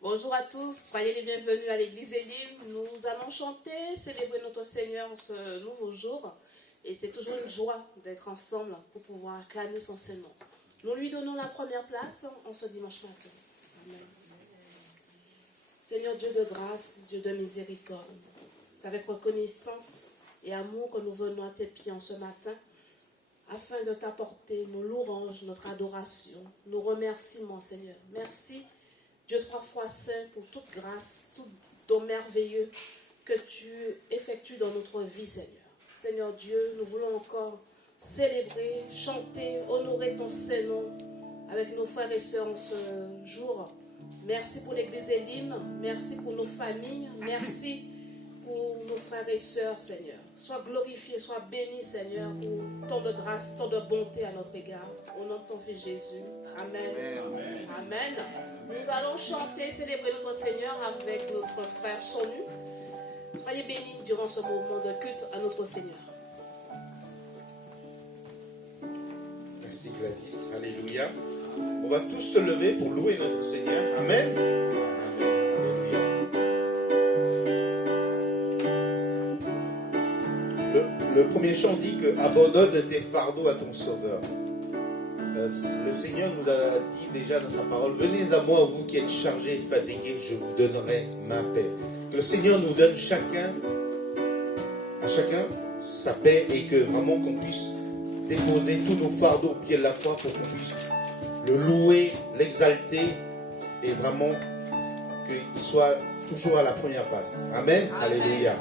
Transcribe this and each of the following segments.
Bonjour à tous, soyez les bienvenus à l'église Elim. Nous allons chanter, célébrer notre Seigneur ce nouveau jour. Et c'est toujours une joie d'être ensemble pour pouvoir acclamer son Seigneur. Nous lui donnons la première place en ce dimanche matin. Amen. Seigneur Dieu de grâce, Dieu de miséricorde, c'est avec reconnaissance et amour que nous venons à tes pieds en ce matin afin de t'apporter nos louanges, notre adoration, nos remerciements, Seigneur. Merci, Dieu trois fois saint, pour toute grâce, tout don merveilleux que tu effectues dans notre vie, Seigneur. Seigneur Dieu, nous voulons encore célébrer, chanter, honorer ton Saint-Nom avec nos frères et sœurs en ce jour. Merci pour l'église Elim, merci pour nos familles, merci pour nos frères et sœurs, Seigneur. Sois glorifié, sois béni, Seigneur, pour tant de grâce, tant de bonté à notre égard. Au nom de ton Fils Jésus. Amen. Amen. Amen. Nous allons chanter, célébrer notre Seigneur avec notre frère Chonu. Soyez bénis durant ce moment de culte à notre Seigneur. Merci Gladys. Alléluia. On va tous se lever pour louer notre Seigneur. Amen. Le premier chant dit que abandonne tes fardeaux à ton Sauveur. Le Seigneur nous a dit déjà dans sa parole, venez à moi vous qui êtes chargés et fatigués, je vous donnerai ma paix. Que le Seigneur nous donne à chacun sa paix et que vraiment qu'on puisse déposer tous nos fardeaux au pied de la croix pour qu'on puisse le louer, l'exalter et vraiment qu'il soit toujours à la première place. Amen. Amen. Alléluia.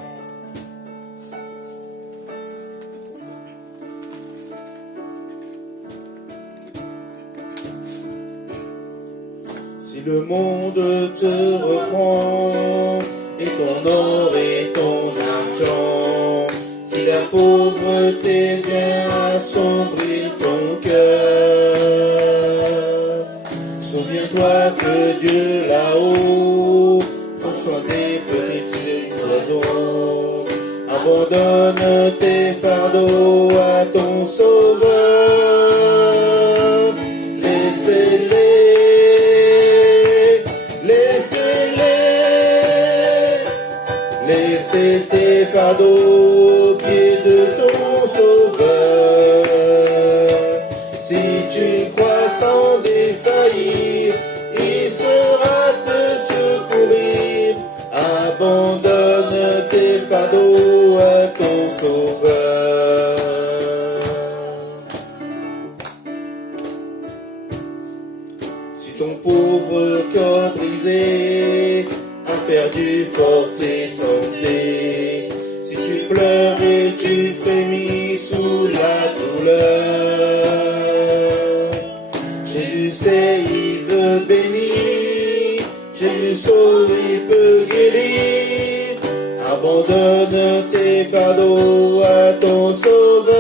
Si le monde te reprend et ton or et ton argent, si la pauvreté vient assombrir ton cœur, souviens-toi que Dieu là-haut prend soin des petits oiseaux. Abandonne tes fardeaux à ton Sauveur, laissez-les. Laissez tes fardeaux au pied de ton Sauveur. Si tu crois sans défaillir, il saura te secourir. Abandonne tes fardeaux à ton Sauveur. Si ton pauvre cœur brisé a perdu force et santé, si tu pleures et tu frémis sous la douleur, Jésus sait, il veut bénir, Jésus sauve, il peut guérir. Abandonne tes fardeaux à ton Sauveur,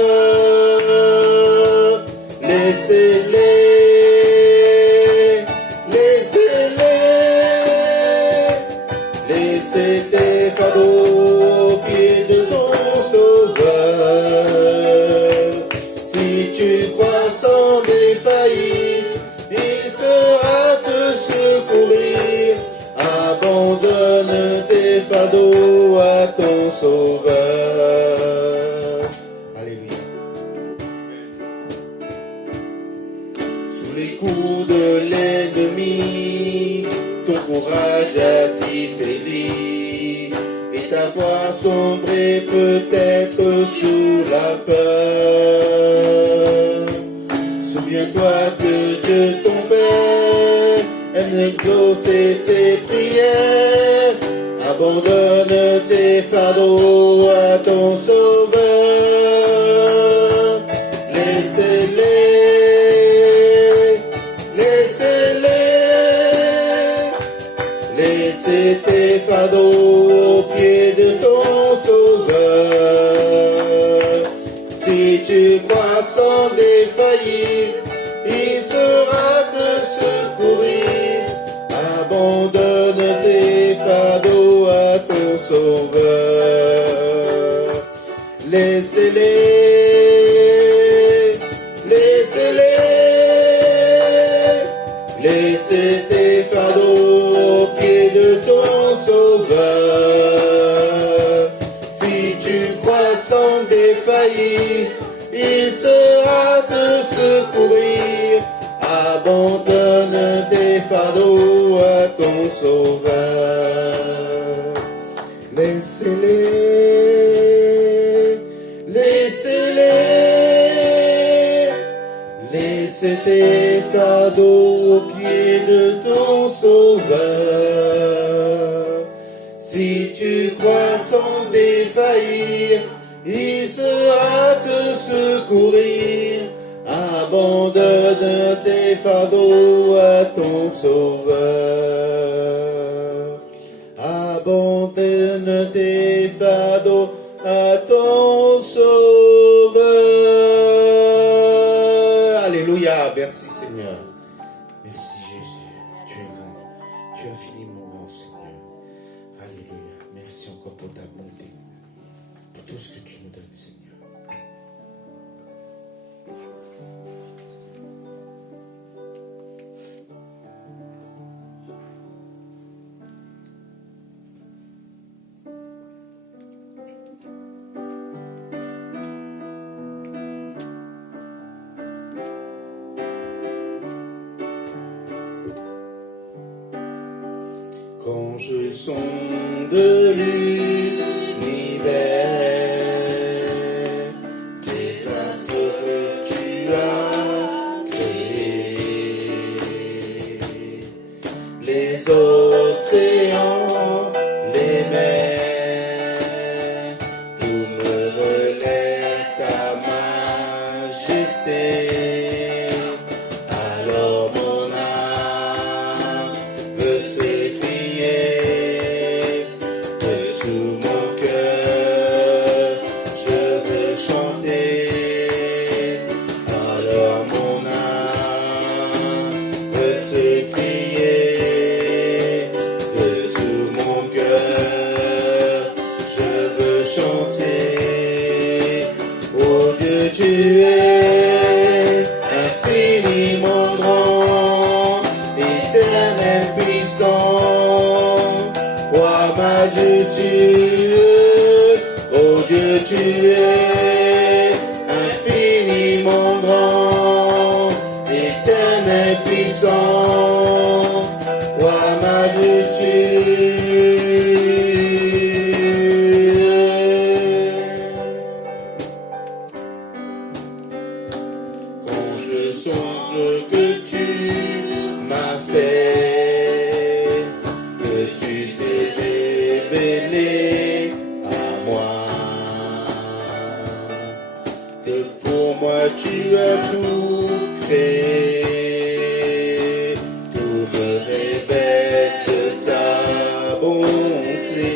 laissez-les. Laissez tes fardeaux au pied de ton Sauveur. Si tu crois sans défaillir, il saura te secourir. Abandonne tes fardeaux à ton Sauveur. Alléluia. Sous les coups de l'ennemi, ton courage a faibli et ta voix sombrée peut-être sous la peur. Souviens-toi que Dieu ton Père aime exaucer tes prières. Abandonne tes fardeaux à ton Sauveur. Laissez-les. Laissez tes fardeaux au pied de ton Sauveur. Si tu crois sans défaillir, il saura te secourir. Abandonne tes fardeaux à ton Sauveur. Laissez-les. Laissez tes fardeaux au pied à ton sauveur. Laissez-les, laissez-les, laissez tes fardeaux aux pieds de ton sauveur. Si tu crois sans défaillir, il sera te secourir. Abandonne tes fardeaux à ton sauveur. Abandonne tes fardeaux à ton sauveur. Alléluia, merci Seigneur. Merci Jésus, tu es grand, tu es infiniment grand Seigneur. Alléluia, merci encore pour ta bonté, pour tout ce que tu nous donnes Seigneur. Quand je sonde l'univers, les astres que tu as créés, les océans, les mers, tout me relève ta majesté. Alors mon âme veut s'écrier de tout mon cœur, je veux chanter. Alors mon âme veut s'écrier de tout mon cœur, je veux chanter. Oh Dieu, tu es infiniment grand, éternel puissant, roi majestueux. Oh Dieu, tu es infiniment grand, éternel puissant, roi majestueux. Quand je songe que tu m'as fait, que tu t'es révélé à moi, que pour moi tu as tout créé, tout me révèle de ta bonté.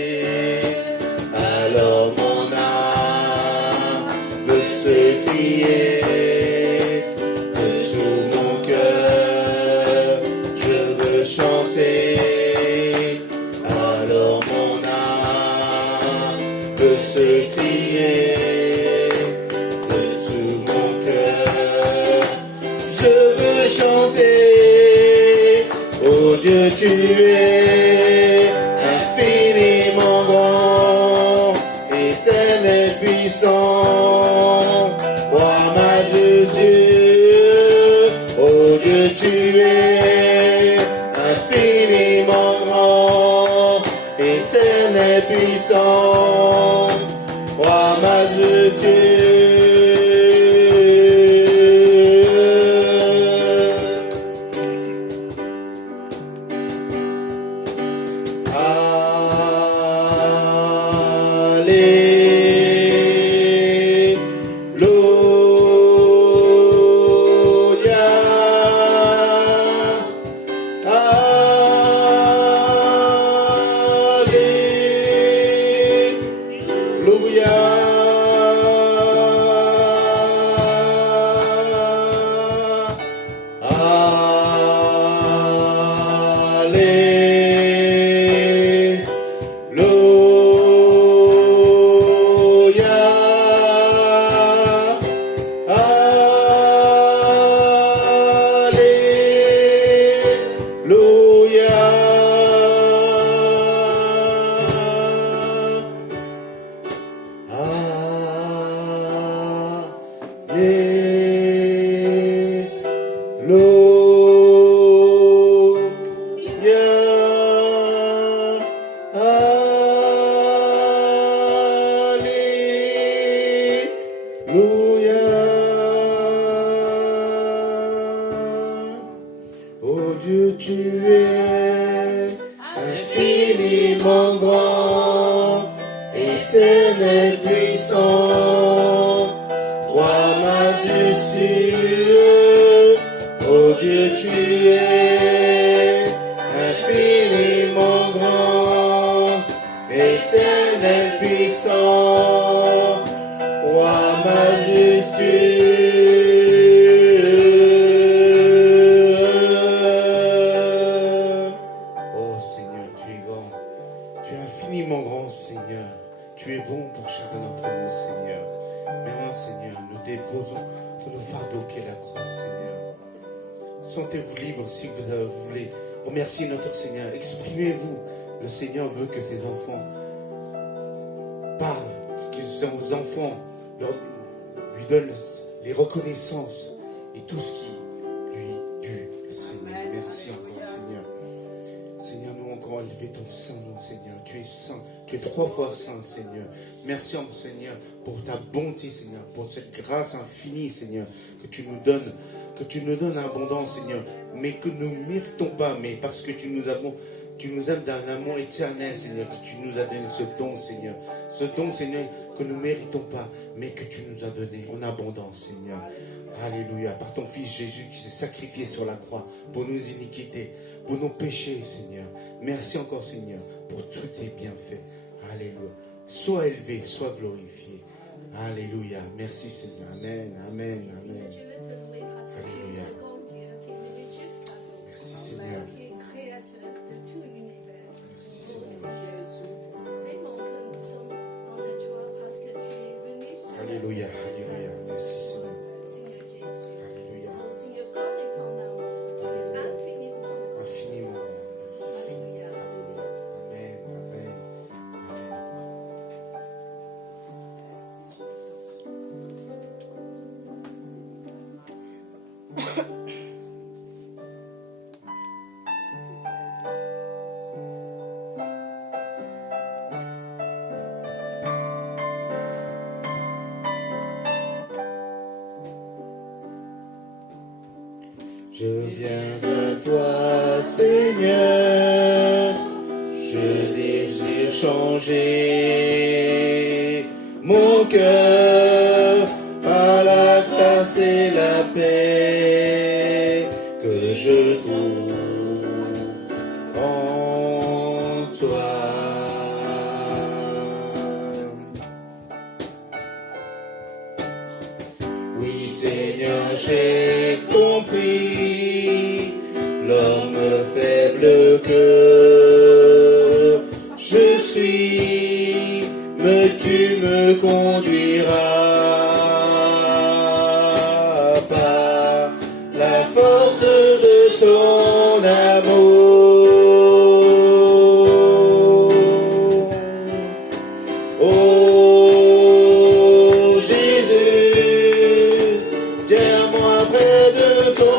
Alors mon âme veut se crier de tout mon cœur, je veux chanter. Alors mon âme veut se crier de tout mon cœur, je veux chanter. Oh Dieu, tu es infiniment grand, éternel puissant, roi majestueux. Oh Dieu, tu es infiniment grand, éternel puissant, roi majestueux. Alléluia. infiniment grand, éternel puissant, roi majestueux, oh Dieu tu es infiniment grand, éternel puissant, roi majestueux. Oh Seigneur, tu es grand, tu es infiniment grand Seigneur, tu es bon pour chacun d'entre nous Seigneur. Maintenant Seigneur, nous déposons tous nos fardeaux au pied de la croix Seigneur. Sentez-vous libre si vous voulez remercier notre Seigneur, exprimez-vous. Le Seigneur veut que ses enfants parlent, que ses enfants lui donnent les reconnaissances et tout ce qui lui est dû. Seigneur, merci encore Seigneur. Seigneur, nous encore élevé ton saint nom Seigneur. Tu es saint, tu es 3 fois saint Seigneur. Merci encore Seigneur pour ta bonté Seigneur, pour cette grâce infinie Seigneur que tu nous donnes en abondance Seigneur, mais que nous ne méritons pas, mais parce que tu nous aimes d'un amour éternel Seigneur, que tu nous as donné ce don Seigneur Seigneur que nous ne méritons pas, mais que tu nous as donné en abondance Seigneur. Alléluia, par ton Fils Jésus qui s'est sacrifié sur la croix pour nos iniquités, pour nos péchés Seigneur. Merci encore Seigneur pour tous tes bienfaits. Alléluia, sois élevé, sois glorifié. Alléluia, merci Seigneur. Amen, amen, amen. Alléluia. Merci Seigneur. Merci Seigneur. Alléluia, alléluia. Merci Seigneur. Alléluia. Infiniment. Alléluia. Amen, amen, amen. Je viens à toi, Seigneur, je désire changer mon cœur par la grâce et la paix que je trouve en toi. Oui, Seigneur, j'ai compris l'homme faible que je suis, mais tu me conduiras par la force de ton amour. Oh Jésus, tiens-moi près de ton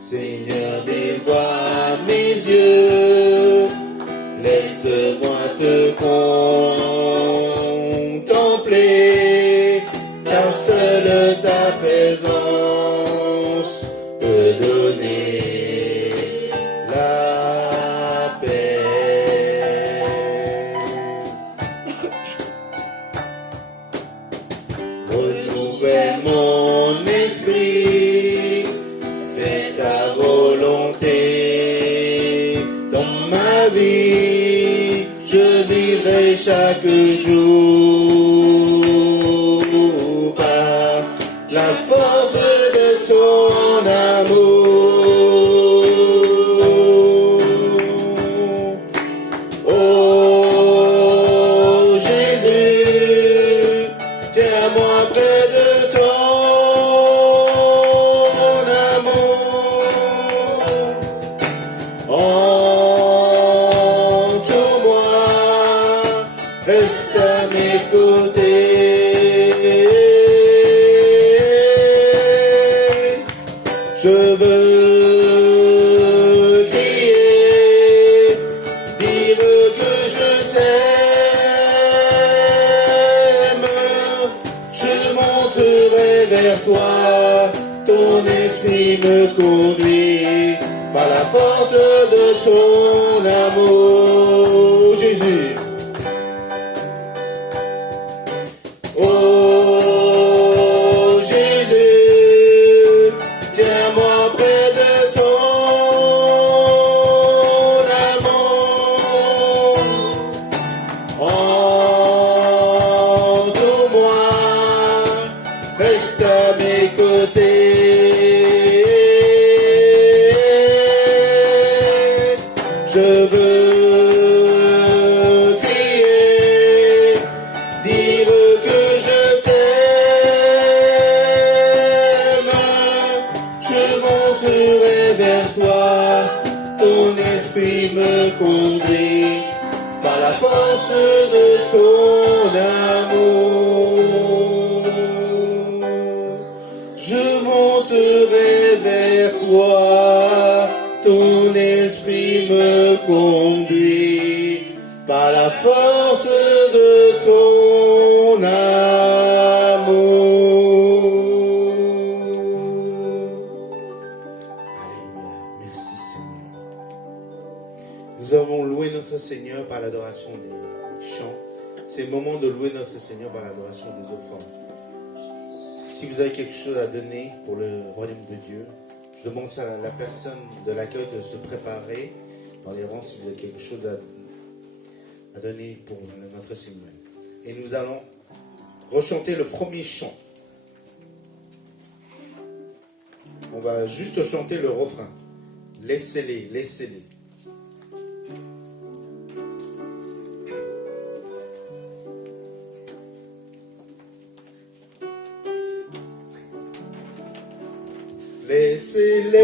Seigneur, dévoile mes yeux, laisse-moi te contempler, car seule ta présence peut donner la paix. Renouvelle mon esprit, fais ta volonté dans ma vie, je vivrai chaque jour par la force de ton amour. Oh esprit me conduit par la force de ton amour, Jésus. Oh Jésus, tiens-moi près de ton amour. Entoure-moi, reste à mes côtés. Je veux crier, dire que je t'aime. Je monterai vers toi, ton esprit me conduit par la force de ton amour. Je monterai vers toi, ton esprit me conduit par la force de ton amour. Alléluia, merci Seigneur. Nous avons loué notre Seigneur par l'adoration des chants. C'est le moment de louer notre Seigneur par l'adoration des offrandes. Si vous avez quelque chose à donner pour le royaume de Dieu, je demande à la personne de l'accueil de se préparer dans les rangs si vous avez quelque chose à donner pour notre Seigneur. Et nous allons rechanter le premier chant. On va juste chanter le refrain. Laissez-les, laissez-les. Laissez-les,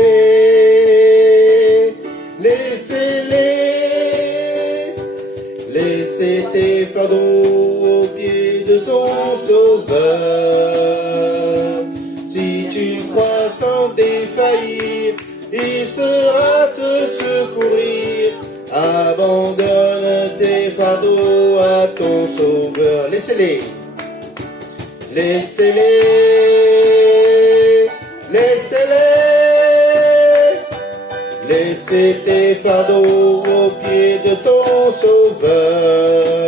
laissez-les, laissez tes fardeaux aux pieds de ton Sauveur. Si tu crois sans défaillir, il saura te secourir. Abandonne tes fardeaux à ton Sauveur. Laissez-les, laissez-les. Laissez-les, laissez tes fardeaux aux pieds de ton Sauveur.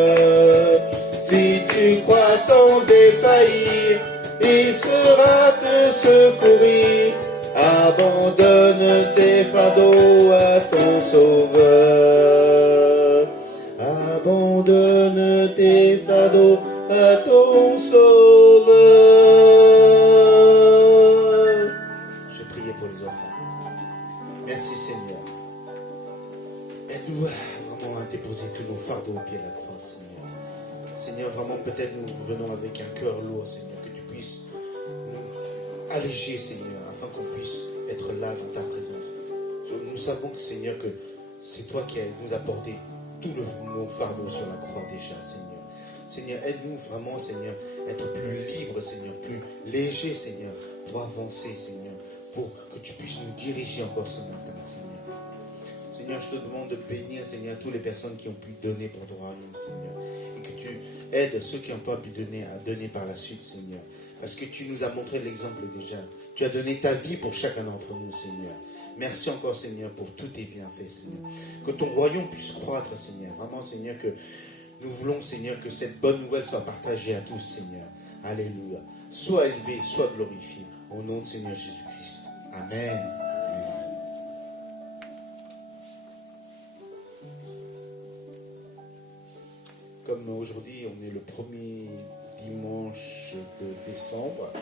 Si tu crois sans défaillir, il saura te secourir. Abandonne tes fardeaux à ton Sauveur. Abandonne tes fardeaux à ton Sauveur. Merci Seigneur. Aide-nous vraiment à déposer tous nos fardeaux au pied de la croix, Seigneur. Seigneur, vraiment, peut-être nous venons avec un cœur lourd, Seigneur, que tu puisses nous alléger, Seigneur, afin qu'on puisse être là dans ta présence. Nous savons, Seigneur, que c'est toi qui nous as porté tous nos fardeaux sur la croix déjà, Seigneur. Seigneur, aide-nous vraiment, Seigneur, être plus libre, Seigneur, plus léger, Seigneur, pour avancer, Seigneur, pour que tu puisses nous diriger encore ce matin, Seigneur. Seigneur, je te demande de bénir, Seigneur, toutes les personnes qui ont pu donner pour ton royaume, Seigneur. Et que tu aides ceux qui n'ont pas pu donner à donner par la suite, Seigneur. Parce que tu nous as montré l'exemple déjà. Tu as donné ta vie pour chacun d'entre nous, Seigneur. Merci encore, Seigneur, pour tous tes bienfaits, Seigneur. Que ton royaume puisse croître, Seigneur. Vraiment, Seigneur, que nous voulons, Seigneur, que cette bonne nouvelle soit partagée à tous, Seigneur. Alléluia. Sois élevé, sois glorifié. Au nom de Seigneur Jésus-Christ. Amen. Comme aujourd'hui, on est le premier dimanche de décembre,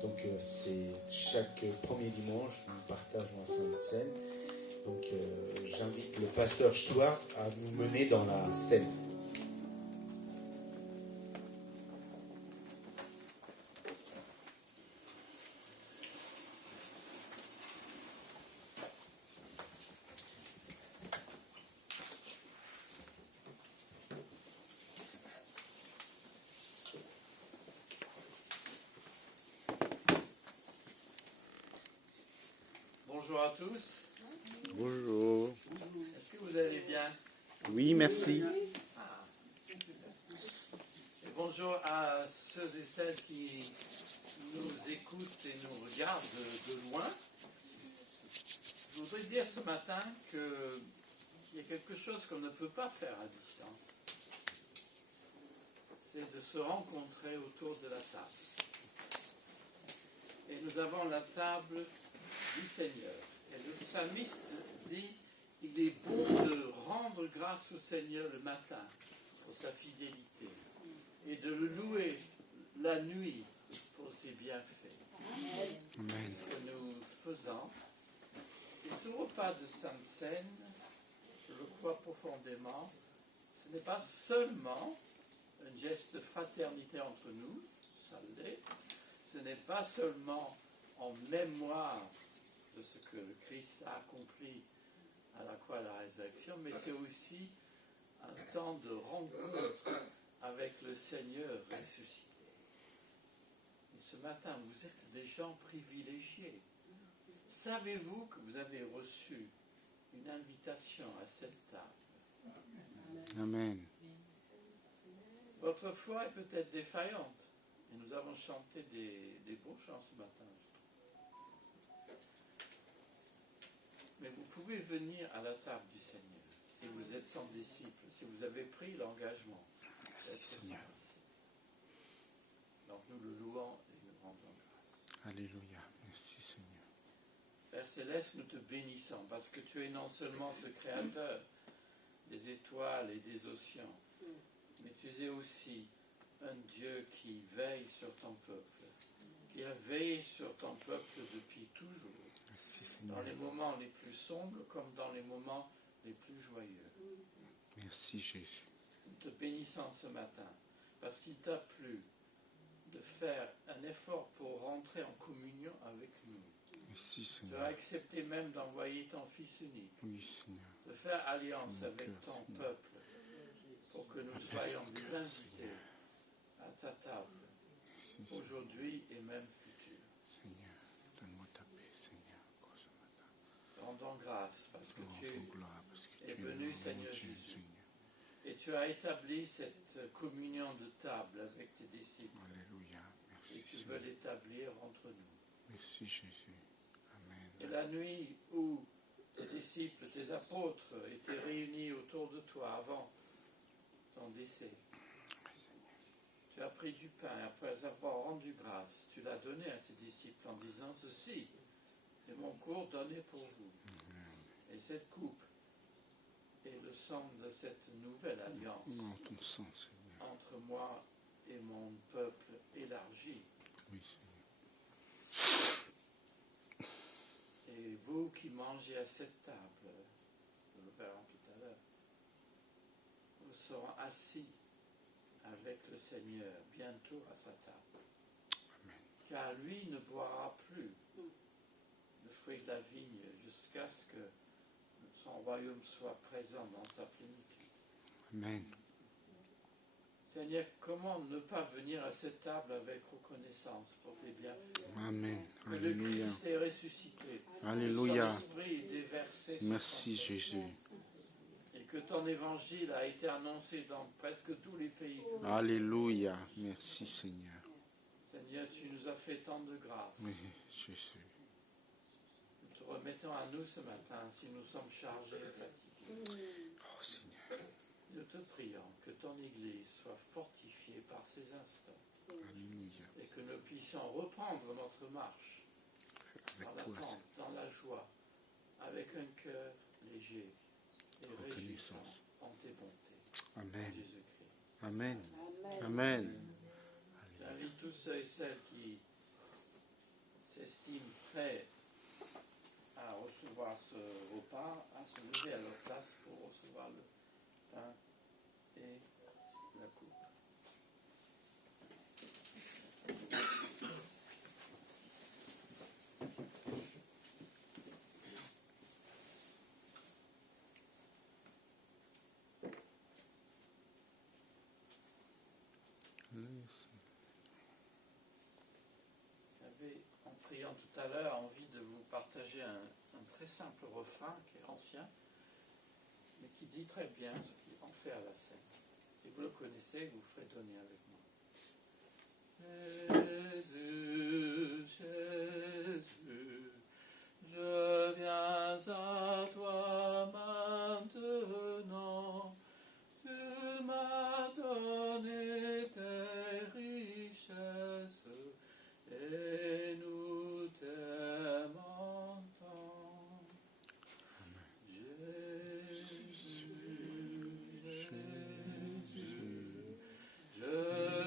donc c'est chaque premier dimanche, nous partageons la Sainte Seine. Donc j'invite le pasteur Stuart à nous mener dans la scène. Bonjour à tous. Bonjour. Est-ce que vous allez bien? Oui, merci. Et bonjour à ceux et celles qui nous écoutent et nous regardent de loin. Je voudrais dire ce matin qu'il y a quelque chose qu'on ne peut pas faire à distance. C'est de se rencontrer autour de la table. Et nous avons la table du Seigneur. Et le psalmiste dit, il est bon de rendre grâce au Seigneur le matin pour sa fidélité et de le louer la nuit pour ses bienfaits. Amen. C'est ce que nous faisons. Et ce repas de Sainte Seine, je le crois profondément, ce n'est pas seulement un geste de fraternité entre nous, ça l'est, ce n'est pas seulement en mémoire de ce que le Christ a accompli à la croix de la résurrection, mais c'est aussi un temps de rencontre avec le Seigneur ressuscité. Et ce matin, vous êtes des gens privilégiés. Savez-vous que vous avez reçu une invitation à cette table? Amen. Votre foi est peut-être défaillante, et nous avons chanté des beaux chants ce matin. Mais vous pouvez venir à la table du Seigneur, si vous êtes son disciple, si vous avez pris l'engagement. Merci Seigneur. Donc nous le louons et nous rendons grâce. Alléluia. Merci Seigneur. Père Céleste, nous te bénissons parce que tu es non seulement ce créateur des étoiles et des océans, mais tu es aussi un Dieu qui veille sur ton peuple, qui a veillé sur ton peuple depuis toujours, Merci dans Seigneur. les moments les plus sombres comme dans les moments les plus joyeux. Merci Jésus. Nous te bénissons ce matin parce qu'il t'a plu de faire un effort pour rentrer en communion avec nous. Merci Tu as Seigneur. accepté même d'envoyer ton Fils unique, Oui Seigneur. de faire alliance Mon avec cœur, ton Seigneur. peuple pour que nous soyons des invités à ta table, Merci Seigneur. aujourd'hui et même futur. Seigneur, donne-moi ta paix Seigneur encore ce matin. Rendons grâce parce que tu Rends gloire parce que tu es es venu, le Seigneur Dieu, Jésus. Seigneur. et tu as établi cette communion de table avec tes disciples Alléluia. et Merci tu veux Seigneur. l'établir entre nous. Merci Jésus. Et Amen. la nuit où tes disciples, tes apôtres étaient réunis autour de toi avant ton décès, tu as pris du pain et après avoir rendu grâce, tu l'as donné à tes disciples en disant ceci est mon corps donné pour vous. Et cette coupe est le sang de cette nouvelle alliance Dans ton sang Seigneur. entre moi et mon peuple élargi. Oui Seigneur. Et vous qui mangez à cette table, nous le verrons tout à l'heure, vous serez assis avec le Seigneur bientôt à sa table. Amen. Car lui ne boira plus le fruit de la vigne jusqu'à ce que son royaume soit présent dans sa plénitude. Amen. Seigneur, comment ne pas venir à cette table avec reconnaissance pour tes bienfaits? Amen. Que le Alléluia. Christ est ressuscité. Alléluia. Que son esprit est déversé sur Merci ton peuple. Jésus. Et que ton évangile a été annoncé dans presque tous les pays. Alléluia. Merci Seigneur. Seigneur, tu nous as fait tant de grâce. Oui Jésus. Nous te remettons à nous ce matin si nous sommes chargés et fatigués. Oh Seigneur. Nous te prions que ton Église soit fortifiée par ces instants Alléluia. et que nous puissions reprendre notre marche dans Avec toi l'attente, dans la joie, avec un cœur léger et réjouissant Reconnaissance. en tes bontés. Amen. Jésus-Christ. Amen. Amen. J'invite tous ceux et celles qui s'estiment prêts à recevoir ce repas, à se lever à leur place pour recevoir le pain et la coupe. J'avais, en priant tout à l'heure, envie de vous partager un très simple refrain qui est ancien, mais qui dit très bien ce qu'on fait à la scène. Si vous le connaissez, vous ferez donner avec moi. Jésus, Jésus, je viens à toi maintenant. Tu m'as donné tes richesses et nous t'aimons tant. Jésus, je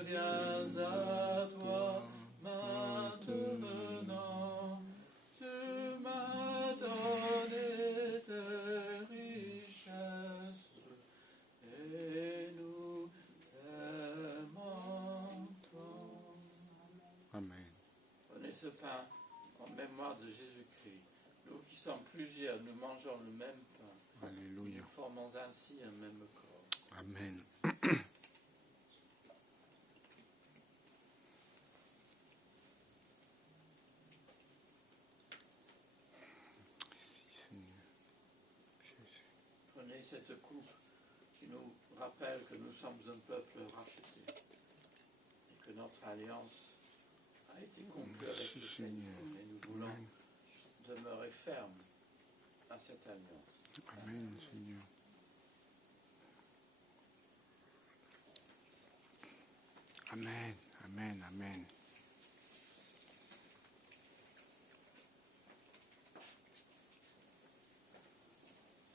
viens à toi maintenant. Tu m'as donné tes richesses et nous t'aimons tant. Amen. Prenez ce pain en mémoire de Jésus-Christ. Nous qui sommes plusieurs, nous mangeons le même pain. Alléluia. Nous formons ainsi un même corps. Amen. Merci Seigneur. Jésus. Prenez cette coupe qui nous rappelle que nous sommes un peuple racheté et que notre alliance a été conclue avec Merci le Seigneur. Seigneur. Et nous voulons Amen. demeurer fermes à cette alliance. Amen Seigneur. Amen. Amen. Amen.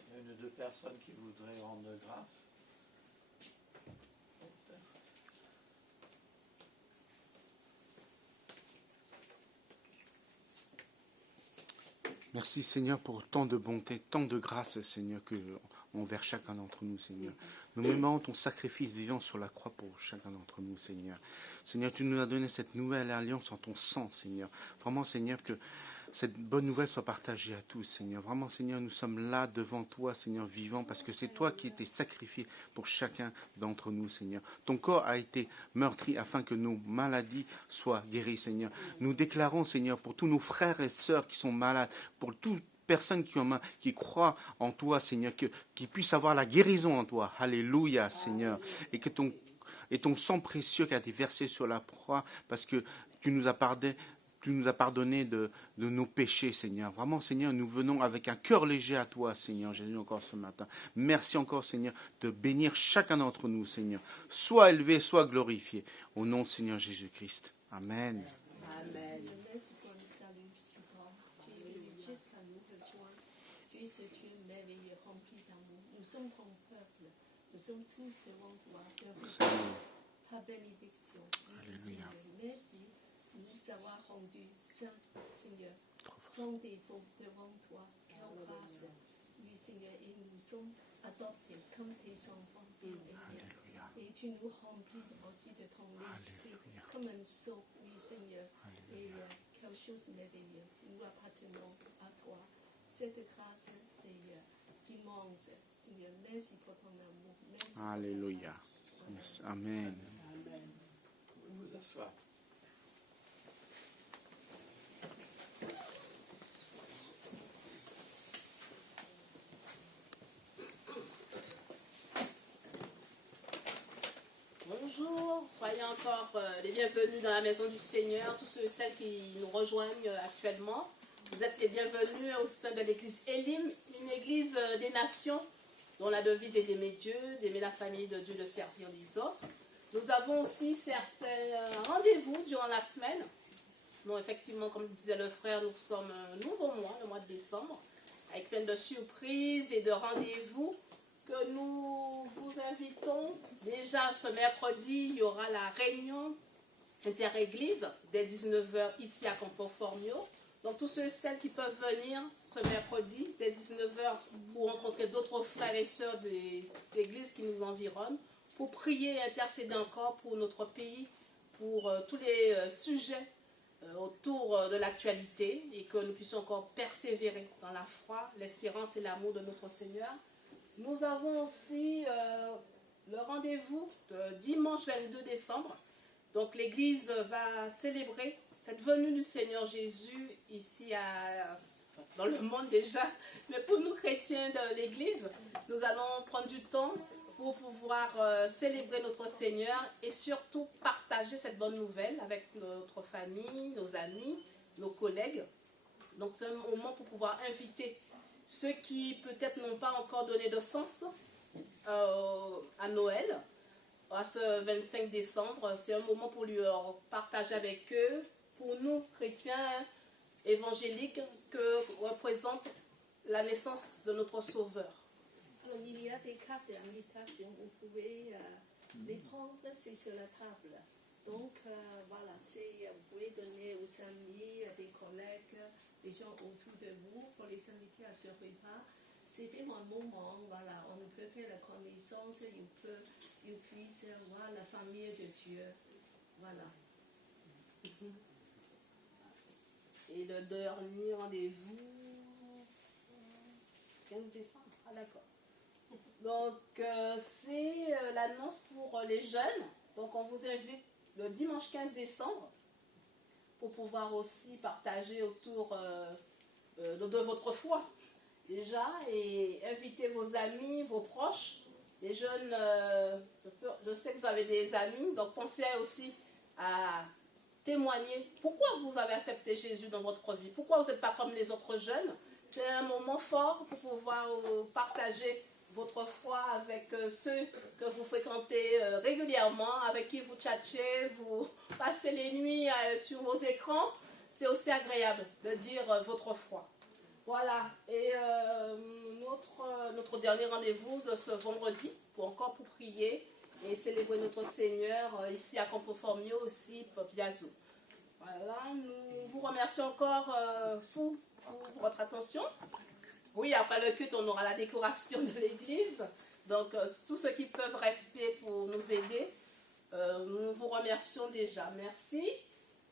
Il y a une ou deux personnes qui voudraient rendre grâce. Merci Seigneur pour tant de bonté, tant de grâce Seigneur que envers chacun d'entre nous Seigneur. Nous mémorons ton sacrifice vivant sur la croix pour chacun d'entre nous Seigneur. Seigneur, tu nous as donné cette nouvelle alliance en ton sang Seigneur. Vraiment Seigneur, que cette bonne nouvelle soit partagée à tous, Seigneur. Vraiment, Seigneur, nous sommes là devant toi, Seigneur, vivant, parce que c'est toi qui t'es sacrifié pour chacun d'entre nous, Seigneur. Ton corps a été meurtri afin que nos maladies soient guéries, Seigneur. Nous déclarons, Seigneur, pour tous nos frères et sœurs qui sont malades, pour toutes personnes qui croient en toi, Seigneur, qui puissent avoir la guérison en toi. Alléluia, Seigneur. Et que ton sang précieux qui a été versé sur la croix, parce que tu nous as pardonné de nos péchés, Seigneur. Vraiment, Seigneur, nous venons avec un cœur léger à toi, Seigneur, Jésus, encore ce matin. Merci encore, Seigneur, de bénir chacun d'entre nous, Seigneur. Sois élevé, sois glorifié. Au nom de Seigneur Jésus-Christ. Amen. Amen. Merci pour le salut si grand. Tu es venu jusqu'à nous de joie. Tu es ce Dieu merveilleux, rempli d'amour. Nous sommes ton peuple. Nous sommes tous devant toi. De recevoir ta bénédiction. Oui, Seigneur. Merci de nous avoir rendus saints, Seigneur, sans défaut devant toi. Quelle grâce. Oui, Seigneur, et nous sommes adoptés comme tes enfants. Alléluia. Et tu nous remplis aussi de ton esprit comme un sceau, oui Seigneur. Et quelque chose de merveilleux. Nous appartenons à toi. Cette grâce, c'est immense. Seigneur, merci pour ton amour. Merci Alléluia. Pour ta grâce. Yes. Amen. Amen. Vous vous asseoir. Bonjour, soyez encore les bienvenus dans la maison du Seigneur, tous ceux et celles qui nous rejoignent actuellement. Vous êtes les bienvenus au sein de l'église Elim, une église des nations dont la devise est d'aimer Dieu, d'aimer la famille de Dieu, de servir les autres. Nous avons aussi certains rendez-vous durant la semaine. Donc effectivement, comme disait le frère, nous sommes un nouveau mois, le mois de décembre, avec plein de surprises et de rendez-vous que nous vous invitons. Déjà ce mercredi, il y aura la réunion inter-église dès 19h ici à Campoformio. Donc tous ceux et celles qui peuvent venir ce mercredi dès 19h pour rencontrer d'autres frères et sœurs des églises qui nous environnent, pour prier et intercéder encore pour notre pays, pour tous les sujets autour de l'actualité, et que nous puissions encore persévérer dans la foi, l'espérance et l'amour de notre Seigneur. Nous avons aussi le rendez-vous de dimanche 22 décembre. Donc l'église va célébrer cette venue du Seigneur Jésus ici dans le monde déjà. Mais pour nous chrétiens de l'église, nous allons prendre du temps pour pouvoir célébrer notre Seigneur et surtout partager cette bonne nouvelle avec notre famille, nos amis, nos collègues. Donc c'est un moment pour pouvoir inviter ceux qui peut-être n'ont pas encore donné de sens à Noël, à ce 25 décembre. C'est un moment pour lui partager avec eux, pour nous, chrétiens évangéliques, que représente la naissance de notre Sauveur. Alors, il y a des cartes d'invitation, vous pouvez les prendre, c'est sur la table. Donc, voilà, vous pouvez donner aux amis, des collègues, des gens autour de vous pour les inviter à ce repas. C'est vraiment un moment, voilà, on peut faire la connaissance, ils puissent voir la famille de Dieu. Voilà. Et le dernier rendez-vous, 15 décembre, ah d'accord. Donc, c'est l'annonce pour les jeunes. Donc, on vous invite le dimanche 15 décembre pour pouvoir aussi partager autour de votre foi déjà et inviter vos amis, vos proches. Les jeunes, je sais que vous avez des amis, donc pensez aussi à témoigner pourquoi vous avez accepté Jésus dans votre vie, pourquoi vous n'êtes pas comme les autres jeunes. C'est un moment fort pour pouvoir partager votre foi avec ceux que vous fréquentez régulièrement, avec qui vous tchatchez, vous passez les nuits sur vos écrans. C'est aussi agréable de dire votre foi. Voilà, et notre dernier rendez-vous de ce vendredi, pour prier et célébrer notre Seigneur ici à Campo Formio aussi via Zoom. Voilà, nous vous remercions encore pour votre attention. Oui, après le culte, on aura la décoration de l'église. Donc, tous ceux qui peuvent rester pour nous aider, nous vous remercions déjà. Merci.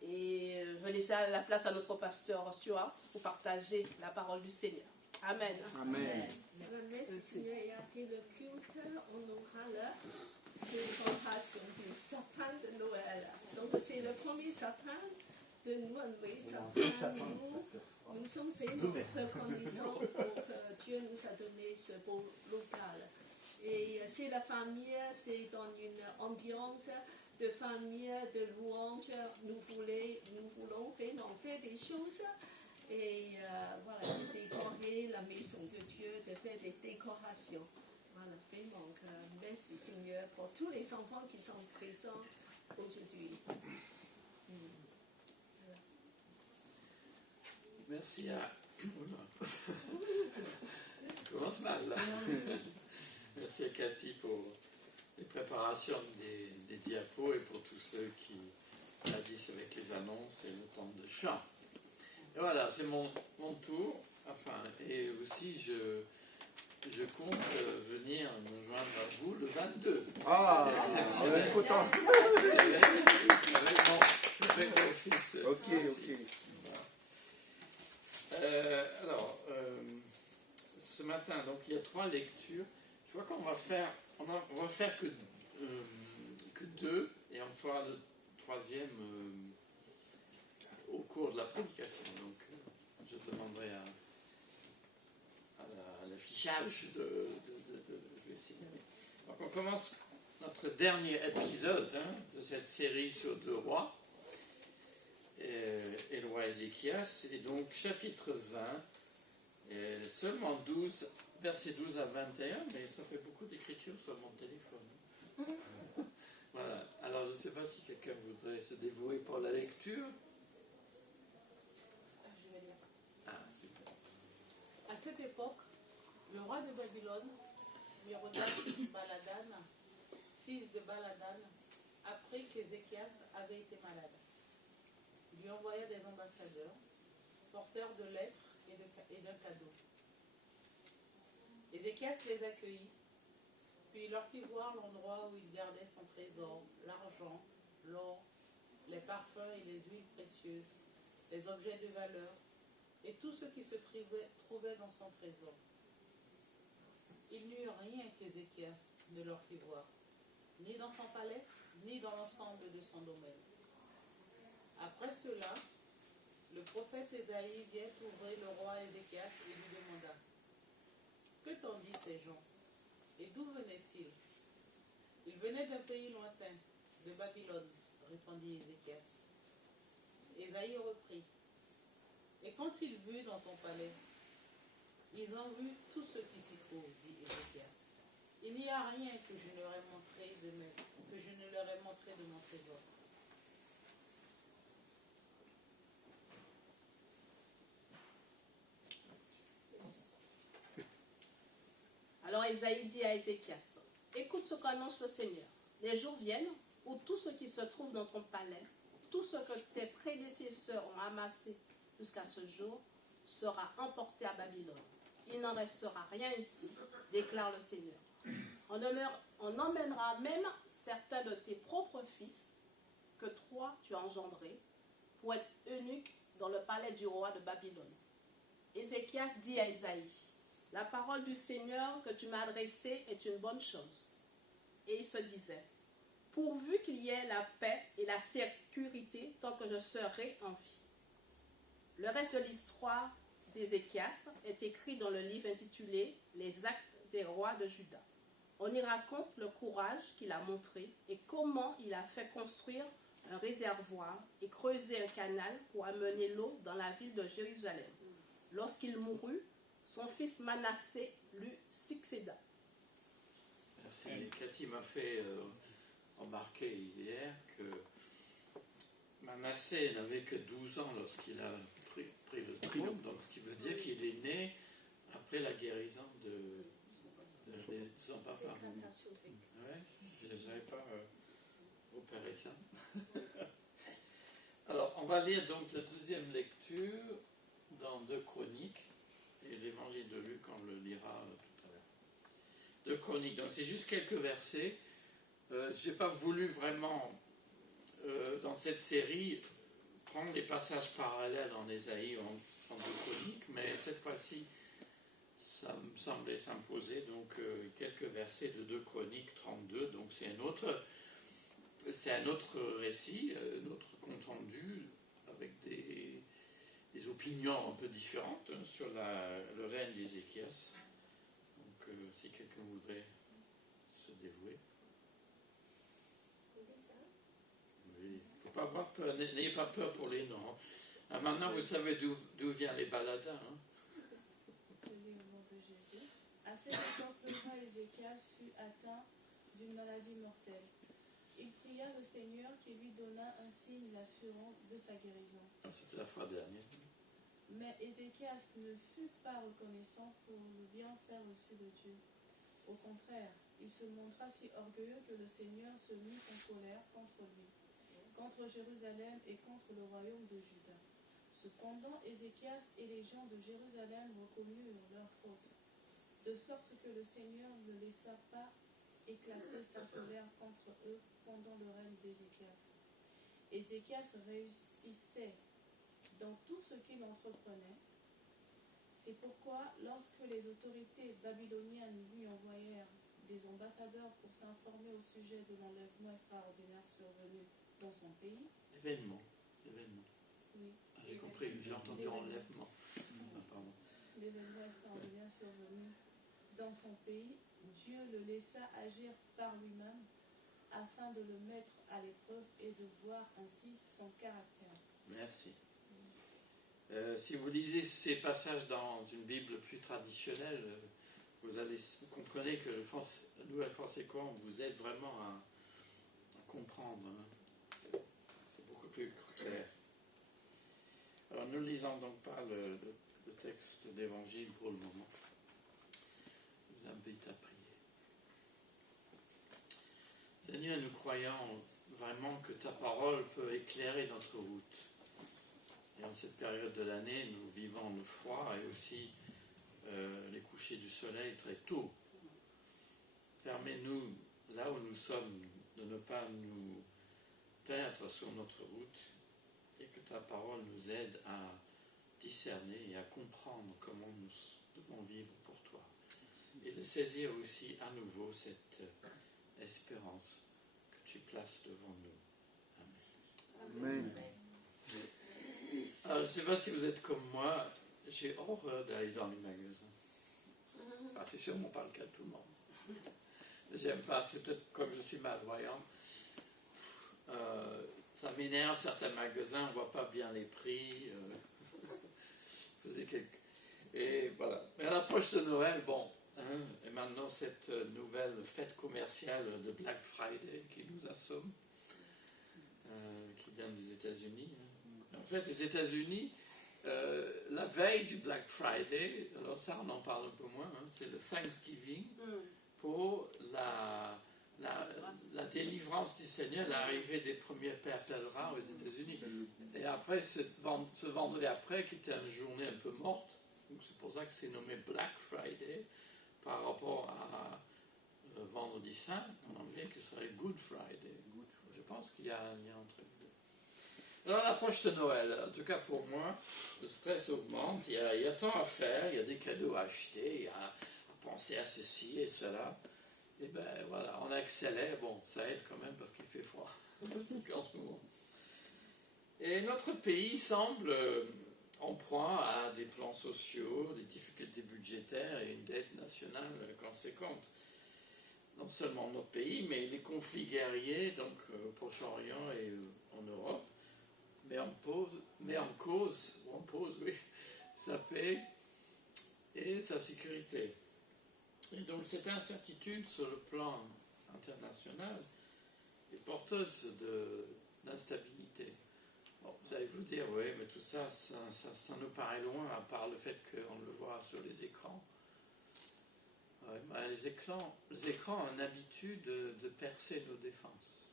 Et je vais laisser la place à notre pasteur Stuart pour partager la parole du Seigneur. Amen. Amen. Merci Seigneur. Et après le culte, on aura l'heure de préparation du sapin de Noël. Donc, c'est le premier sapin de Nouveau sapin. Nous sommes vraiment reconnaissants pour que Dieu nous a donné ce beau local. Et c'est la famille, c'est dans une ambiance de famille, de louange. Nous voulons vraiment faire des choses et voilà, de décorer la maison de Dieu, de faire des décorations. Voilà, vraiment, merci Seigneur pour tous les enfants qui sont présents aujourd'hui. Merci à... Je commence mal là. Merci à Cathy pour les préparations des diapos et pour tous ceux qui agissent avec les annonces et le temps de chant. Et voilà, c'est mon tour. Enfin, et aussi je compte venir me joindre à vous le 22. Ah, exceptionnel. Avec mon fils. Ok. Alors, ce matin, donc il y a 3 lectures. Je vois qu'on va faire, on va faire que 2 et on fera le 3e au cours de la prédication. Donc, je demanderai à l'affichage je vais signaler. Donc, on commence notre dernier épisode de cette série sur 2 rois. Et le roi Ézéchias, et donc chapitre 20, et seulement 12, versets 12 à 21, mais ça fait beaucoup d'écriture sur mon téléphone. Voilà, alors je ne sais pas si quelqu'un voudrait se dévouer pour la lecture. Je vais lire. Ah, super. À cette époque, le roi de Babylone, Mérodach Baladan, fils de Baladan, apprit qu'Ézéchias avait été malade. Il lui envoya des ambassadeurs, porteurs de lettres et d'un cadeau. Ézéchias les accueillit, puis il leur fit voir l'endroit où il gardait son trésor, l'argent, l'or, les parfums et les huiles précieuses, les objets de valeur, et tout ce qui se trouvait dans son trésor. Il n'y eut rien qu'Ézéchias ne leur fit voir, ni dans son palais, ni dans l'ensemble de son domaine. Après cela, le prophète Ésaïe vient trouver le roi Ézéchias et lui demanda: « Que t'en disent ces gens? Et d'où venaient-ils » ? « Ils venaient d'un pays lointain, de Babylone, répondit Ézéchias. Ésaïe reprit: « Et qu'ont-ils vu dans ton palais? Ils ont vu tout ce qui s'y trouve, dit Ézéchias. Il n'y a rien que je ne leur ai montré de mon trésor. Alors Isaïe dit à Ézéchias, écoute ce qu'annonce le Seigneur. Les jours viennent où tout ce qui se trouve dans ton palais, tout ce que tes prédécesseurs ont amassé jusqu'à ce jour, sera emporté à Babylone. Il n'en restera rien ici, déclare le Seigneur. On emmènera même certains de tes propres fils que toi tu as engendrés pour être eunuques dans le palais du roi de Babylone. Ézéchias dit à Isaïe, la parole du Seigneur que tu m'as adressée est une bonne chose. Et il se disait, pourvu qu'il y ait la paix et la sécurité tant que je serai en vie. Le reste de l'histoire d'Ézéchias est écrit dans le livre intitulé Les actes des rois de Juda. On y raconte le courage qu'il a montré et comment il a fait construire un réservoir et creuser un canal pour amener l'eau dans la ville de Jérusalem. Lorsqu'il mourut, son fils Manassé lui succéda. Merci. Cathy m'a fait remarquer hier que Manassé n'avait que 12 ans lorsqu'il a pris le trône, donc ce qui veut dire qu'il est né après la guérison de son papa. Ouais, je n'avais pas opéré ça. Alors, on va lire donc la deuxième lecture dans 2 Chroniques, et l'évangile de Luc, on le lira tout à l'heure. 2 Chroniques, donc c'est juste quelques versets. Je n'ai pas voulu vraiment, dans cette série, prendre les passages parallèles en Ésaïe ou en 2 Chroniques, mais cette fois-ci, ça me semblait s'imposer, donc quelques versets de 2 Chroniques 32, donc c'est un autre récit, un autre compte rendu, avec des opinions un peu différentes sur le règne d'Ézéchias. Donc si quelqu'un voudrait se dévouer. Oui, faut pas avoir peur, n'ayez pas peur pour les noms. Ah, maintenant vous savez d'où viennent les baladins. Hein. À cette époque, le roi Ézéchias fut atteint d'une maladie mortelle. Il pria le Seigneur qui lui donna un signe l'assurant de sa guérison. C'était la fois dernière. Mais Ézéchias ne fut pas reconnaissant pour le bienfait reçu de Dieu. Au contraire, il se montra si orgueilleux que le Seigneur se mit en colère contre lui, contre Jérusalem et contre le royaume de Juda. Cependant, Ézéchias et les gens de Jérusalem reconnurent leur faute, de sorte que le Seigneur ne laissa pas éclater sa colère contre eux pendant le règne d'Ézéchias. Ézéchias réussissait dans tout ce qu'il entreprenait. C'est pourquoi, lorsque les autorités babyloniennes lui envoyèrent des ambassadeurs pour s'informer au sujet de l'enlèvement extraordinaire survenu dans son pays. Événement. Oui. Ah, j'ai compris, j'ai entendu enlèvement. Pardon. L'événement extraordinaire survenu dans son pays, Dieu le laissa agir par lui-même afin de le mettre à l'épreuve et de voir ainsi son caractère. Merci. Si vous lisez ces passages dans une Bible plus traditionnelle, vous comprenez que la Nouvelle France et quoi, on vous aide vraiment à comprendre. Hein. C'est beaucoup plus clair. Alors, ne lisons donc pas le texte d'évangile pour le moment. Je vous invite à prier. Seigneur, nous croyons vraiment que ta parole peut éclairer notre route. Et en cette période de l'année, nous vivons le froid et aussi les couchers du soleil très tôt. Permets-nous, là où nous sommes, de ne pas nous perdre sur notre route et que ta parole nous aide à discerner et à comprendre comment nous devons vivre pour toi. Et de saisir aussi à nouveau cette espérance que tu places devant nous. Amen. Amen. Alors, je ne sais pas si vous êtes comme moi, j'ai horreur d'aller dans les magasins. Enfin, c'est sûrement pas le cas de tout le monde. J'aime pas, c'est peut-être comme je suis malvoyant. Ça m'énerve, certains magasins, on ne voit pas bien les prix. Et voilà. Mais à l'approche de Noël, bon, hein, et maintenant cette nouvelle fête commerciale de Black Friday qui nous assomme, qui vient des États-Unis. Hein. En fait, les États-Unis, la veille du Black Friday, alors ça on en parle un peu moins, hein, c'est le Thanksgiving pour la délivrance du Seigneur, l'arrivée des premiers pères pèlerins aux États-Unis. Et après, ce vendredi après, qui était une journée un peu morte, donc c'est pour ça que c'est nommé Black Friday, par rapport à vendredi saint, en anglais, qui serait Good Friday. Je pense qu'il y a un lien entre les deux. Alors, à l'approche de Noël, en tout cas pour moi, le stress augmente, il y a tant à faire, il y a des cadeaux à acheter, il y a à penser à ceci et cela. Et ben voilà, on accélère, bon, ça aide quand même parce qu'il fait froid en ce moment. Et notre pays semble en proie à des plans sociaux, des difficultés budgétaires et une dette nationale conséquente. Non seulement notre pays, mais les conflits guerriers, donc au Proche-Orient et en Europe, met en cause sa paix et sa sécurité. Et donc cette incertitude sur le plan international est porteuse d'instabilité. Bon, vous allez vous dire, oui, mais tout ça, ça nous paraît loin, à part le fait qu'on le voit sur les écrans. Ouais, ben les écrans ont l'habitude de percer nos défenses.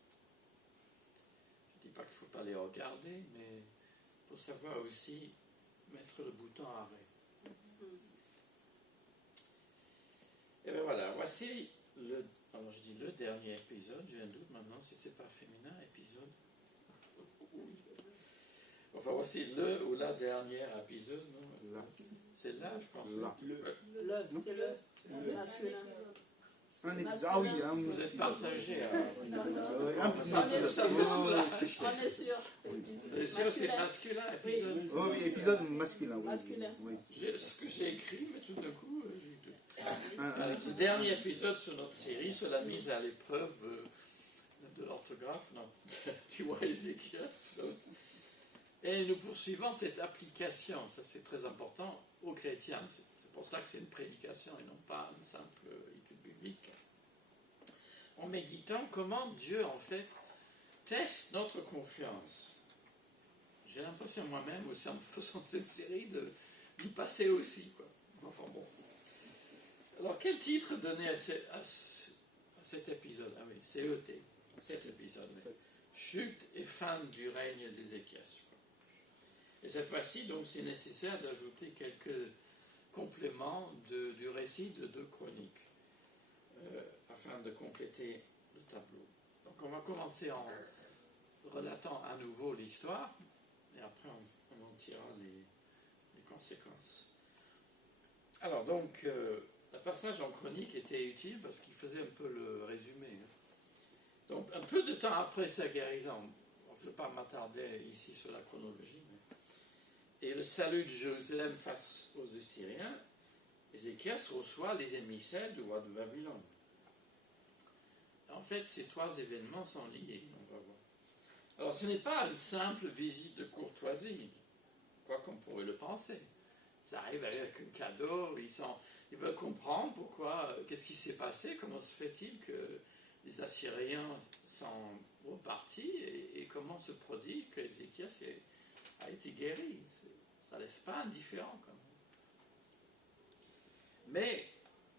Je ne dis pas qu'il ne faut pas les regarder, mais il faut savoir aussi mettre le bouton arrêt. Et bien voilà, voici alors je dis le dernier épisode, j'ai un doute maintenant si c'est pas féminin, épisode. Oui. Enfin voici le ou la dernière épisode, non? Là. C'est là, je pense. Là. C'est le masculin. Un épisode. Ah oui, Vous êtes partagés. On est sûr, c'est Bien sûr, c'est masculin, épisode. Oui, épisode masculin. Oui. Masculin. Oui. Ce que j'ai écrit, mais tout d'un coup, j'ai eu le dernier épisode sur notre série, sur la mise à l'épreuve de l'orthographe, non, tu vois Ézéchias. Et nous poursuivons cette application, ça c'est très important, aux chrétiens. C'est pour ça que c'est une prédication et non pas une simple étude biblique. En méditant comment Dieu, en fait, teste notre confiance. J'ai l'impression moi-même, aussi en faisant cette série, d'y passer aussi, quoi. Enfin bon. Alors, quel titre donner à cet épisode? Ah oui, CET, cet épisode. Oui. Chute et fin du règne d'Ézéchias. Et cette fois-ci, donc, c'est nécessaire d'ajouter quelques compléments du récit de 2 Chroniques, afin de compléter le tableau. Donc, on va commencer en relatant à nouveau l'histoire, et après, on en tirera les conséquences. Alors, donc, le passage en Chronique était utile parce qu'il faisait un peu le résumé. Donc, un peu de temps après sa guérison, je ne vais pas m'attarder ici sur la chronologie, et le salut de Jérusalem face aux Assyriens, Ézéchias reçoit les émissaires du roi de Babylone. En fait, ces 3 événements sont liés, on va voir. Alors, ce n'est pas une simple visite de courtoisie, quoi qu'on pourrait le penser. Ça arrive avec un cadeau, ils veulent comprendre pourquoi, qu'est-ce qui s'est passé, comment se fait-il que les Assyriens sont repartis et comment se produit que Ézéchias a été guéri. Ça ne laisse pas indifférent quand même. Mais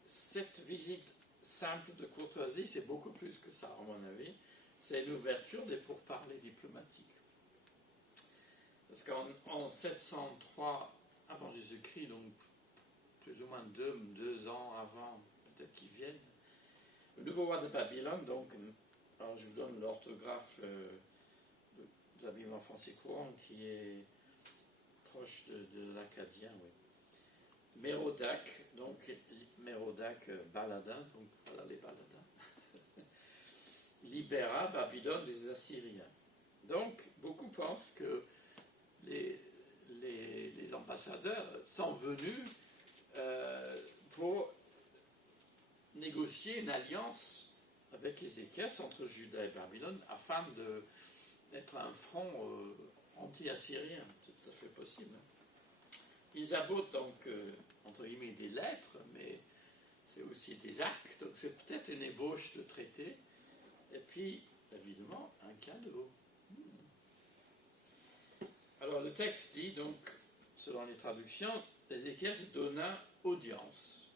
cette visite simple de courtoisie, c'est beaucoup plus que ça, à mon avis. C'est une ouverture des pourparlers diplomatiques. Parce qu'en 703 avant Jésus-Christ, donc plus ou moins 2 ans avant, peut-être qu'ils viennent, le nouveau roi de Babylone, donc, alors je vous donne l'orthographe de l'habillement français courant qui est proche de l'acadien, oui. Mérodach, donc Mérodach Baladin, donc voilà les Baladins, libéra Babylone des Assyriens. Donc beaucoup pensent que les ambassadeurs sont venus pour négocier une alliance avec Ézéchias entre Juda et Babylone afin d'être un front anti-assyrien. C'est tout à fait possible. Ils abordent donc, entre guillemets, des lettres, mais c'est aussi des actes, donc c'est peut-être une ébauche de traité, et puis, évidemment, un cadeau. Alors le texte dit donc, selon les traductions, Ézéchias donna audience,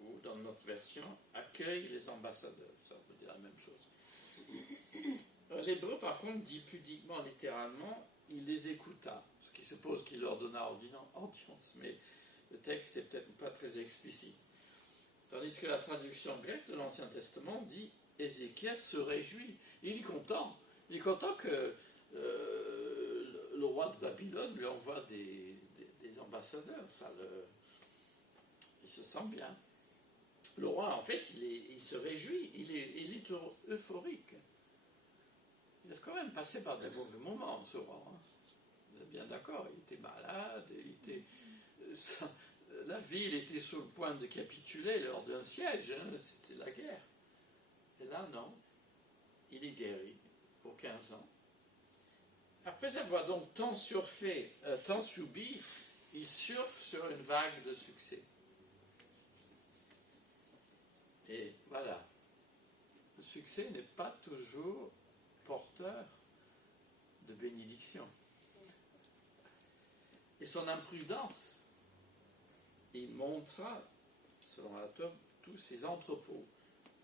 ou dans notre version, accueille les ambassadeurs, ça veut dire la même chose. L'hébreu, par contre, dit pudiquement, littéralement, il les écouta, ce qui suppose qu'il leur donna audience, mais le texte n'est peut-être pas très explicite. Tandis que la traduction grecque de l'Ancien Testament dit Ézéchias se réjouit. Il est content. Il est content que le roi de Babylone lui envoie des ambassadeurs. Il se sent bien. Le roi, en fait, il se réjouit. Il est euphorique. Il est quand même passé par des mauvais moments, ce roi. Hein. Vous êtes bien d'accord. Il était malade. La ville était sur le point de capituler lors d'un siège. Hein. C'était la guerre. Et là, non. Il est guéri pour 15 ans. Après avoir donc tant surfé, tant subi, il surfe sur une vague de succès. Et voilà. Le succès n'est pas toujours porteur de bénédiction. Et son imprudence, il montra, selon la Torah, tous ses entrepôts,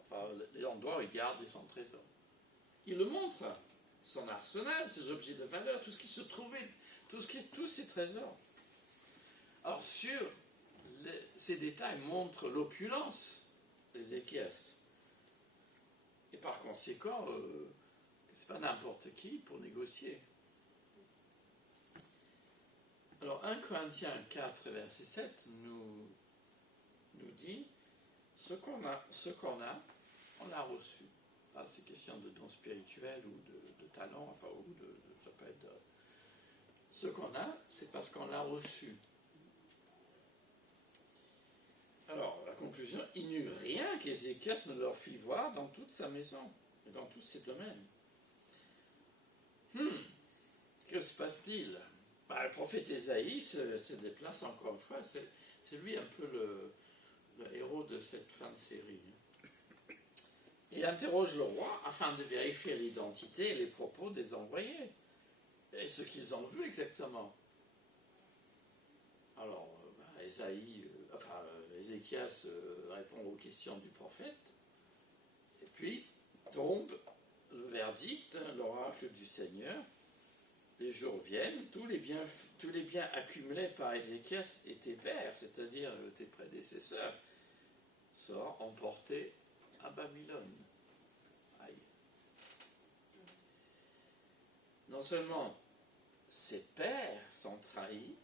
enfin l'endroit où il garde son trésor. Il le montre, son arsenal, ses objets de valeur, tout ce qui se trouvait, tous ses trésors. Alors ces détails montrent l'opulence d'Ézéchias. Et par conséquent, c'est pas n'importe qui pour négocier. Alors 1 Corinthiens 4, verset 7 nous dit ce qu'on a, on l'a reçu. Ah, c'est question de dons spirituels ou de talent, enfin, ça peut être. Ce qu'on a, c'est parce qu'on l'a reçu. Alors, la conclusion, il n'y eut rien qu'Ézéchias ne leur fit voir dans toute sa maison et dans tous ses domaines. Que se passe-t-il? Le prophète Ésaïe se déplace encore une fois. C'est lui un peu le héros de cette fin de série. Il interroge le roi afin de vérifier l'identité et les propos des envoyés. Et ce qu'ils ont vu exactement. Alors, Ézéchias répond aux questions du prophète. Et puis, tombe le verdict, l'oracle du Seigneur. Les jours viennent, tous les biens accumulés par Ézéchias et tes pères, c'est-à-dire tes prédécesseurs, seront emportés à Babylone. Aïe. Non seulement ses pères sont trahis,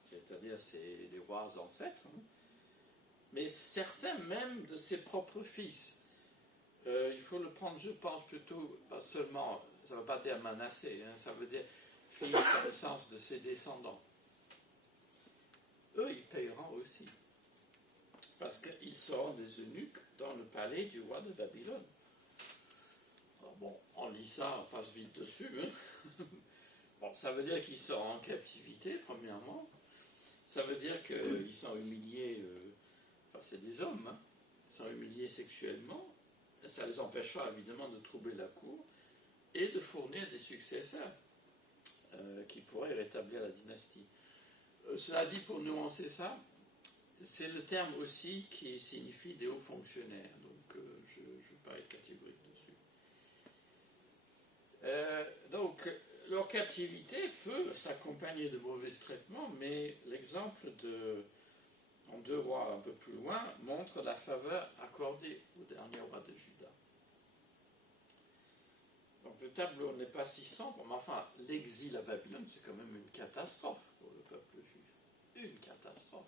c'est-à-dire les rois ancêtres, mais certains même de ses propres fils. Il faut le prendre, je pense, plutôt, pas seulement, ça ne veut pas dire Manassé, ça veut dire fils dans le sens de ses descendants. Eux, ils payeront aussi. Parce qu'ils seront des eunuques dans le palais du roi de Babylone. Alors bon, on lit ça, on passe vite dessus. Bon, ça veut dire qu'ils seront en captivité, premièrement. Ça veut dire qu'ils sont humiliés, c'est des hommes, ils sont humiliés sexuellement. Ça les empêchera évidemment de troubler la cour et de fournir des successeurs qui pourraient rétablir la dynastie. Cela dit, pour nuancer ça, c'est le terme aussi qui signifie des hauts fonctionnaires, donc je ne vais pas être catégorique dessus. Donc, leur captivité peut s'accompagner de mauvais traitements, mais l'exemple en 2 rois un peu plus loin montre la faveur accordée au dernier roi de Juda. Donc le tableau n'est pas si sombre, mais enfin, l'exil à Babylone, c'est quand même une catastrophe pour le peuple juif. Une catastrophe.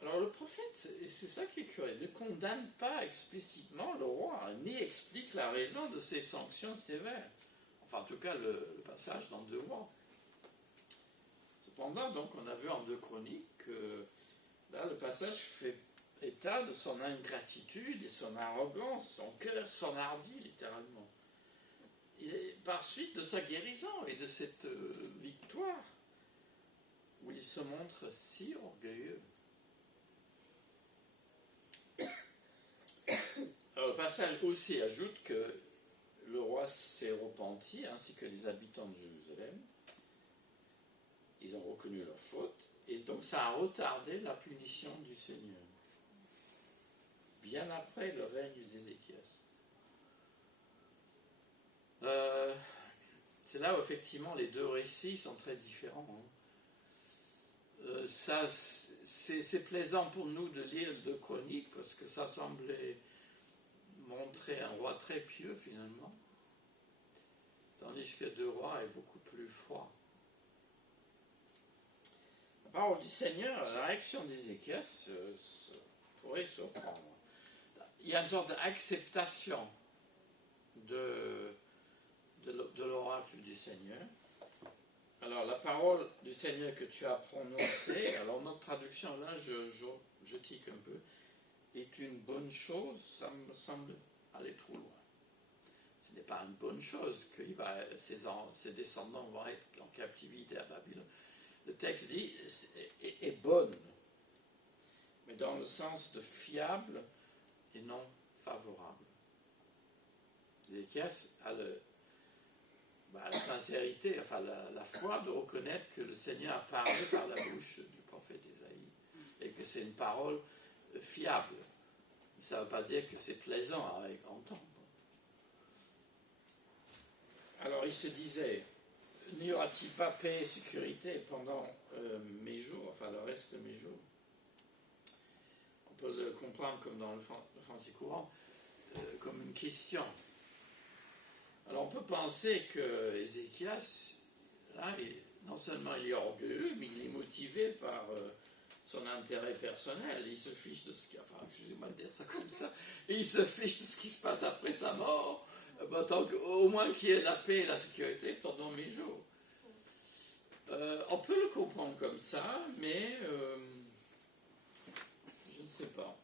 Alors le prophète, et c'est ça qui est curieux, ne condamne pas explicitement le roi, ni explique la raison de ces sanctions sévères. Enfin, en tout cas, le passage dans 2 rois. Cependant, donc, on a vu en 2 Chroniques que là, le passage fait état de son ingratitude et son arrogance, son cœur s'enhardit littéralement. Et par suite de sa guérison et de cette victoire, où il se montre si orgueilleux. Alors, le passage aussi ajoute que le roi s'est repenti, ainsi que les habitants de Jérusalem. Ils ont reconnu leur faute, et donc ça a retardé la punition du Seigneur. Bien après le règne d'Ézéchias. C'est là où effectivement les deux récits sont très différents. Ça, c'est plaisant pour nous de lire deux chroniques, parce que ça semblait montrer un roi très pieux finalement, tandis que deux rois est beaucoup plus froid. La parole du Seigneur, la réaction d'Ézéchias pourrait surprendre. Il y a une sorte d'acceptation de l'oracle du Seigneur. Alors la parole du Seigneur que tu as prononcée, alors notre traduction là, je tique un peu, est une bonne chose, ça me semble aller trop loin. Ce n'est pas une bonne chose que ses descendants vont être en captivité à Babylone. Le texte dit est bonne, mais dans le sens de fiable et non favorable. Ézéchias a la sincérité, enfin la foi de reconnaître que le Seigneur a parlé par la bouche du prophète Isaïe et que c'est une parole fiable. Ça ne veut pas dire que c'est plaisant à entendre. Alors il se disait, n'y aura-t-il pas paix et sécurité pendant mes jours, enfin le reste de mes jours? On peut le comprendre comme dans le français courant, comme une question. Alors on peut penser que Ézéchias, là, non seulement il est orgueilleux, mais il est motivé par son intérêt personnel. Il se fiche de ce qui, enfin, excusez-moi de dire ça comme ça, et il se fiche de ce qui se passe après sa mort, au moins qu'il y ait la paix et la sécurité pendant mes jours. On peut le comprendre comme ça, mais je ne sais pas.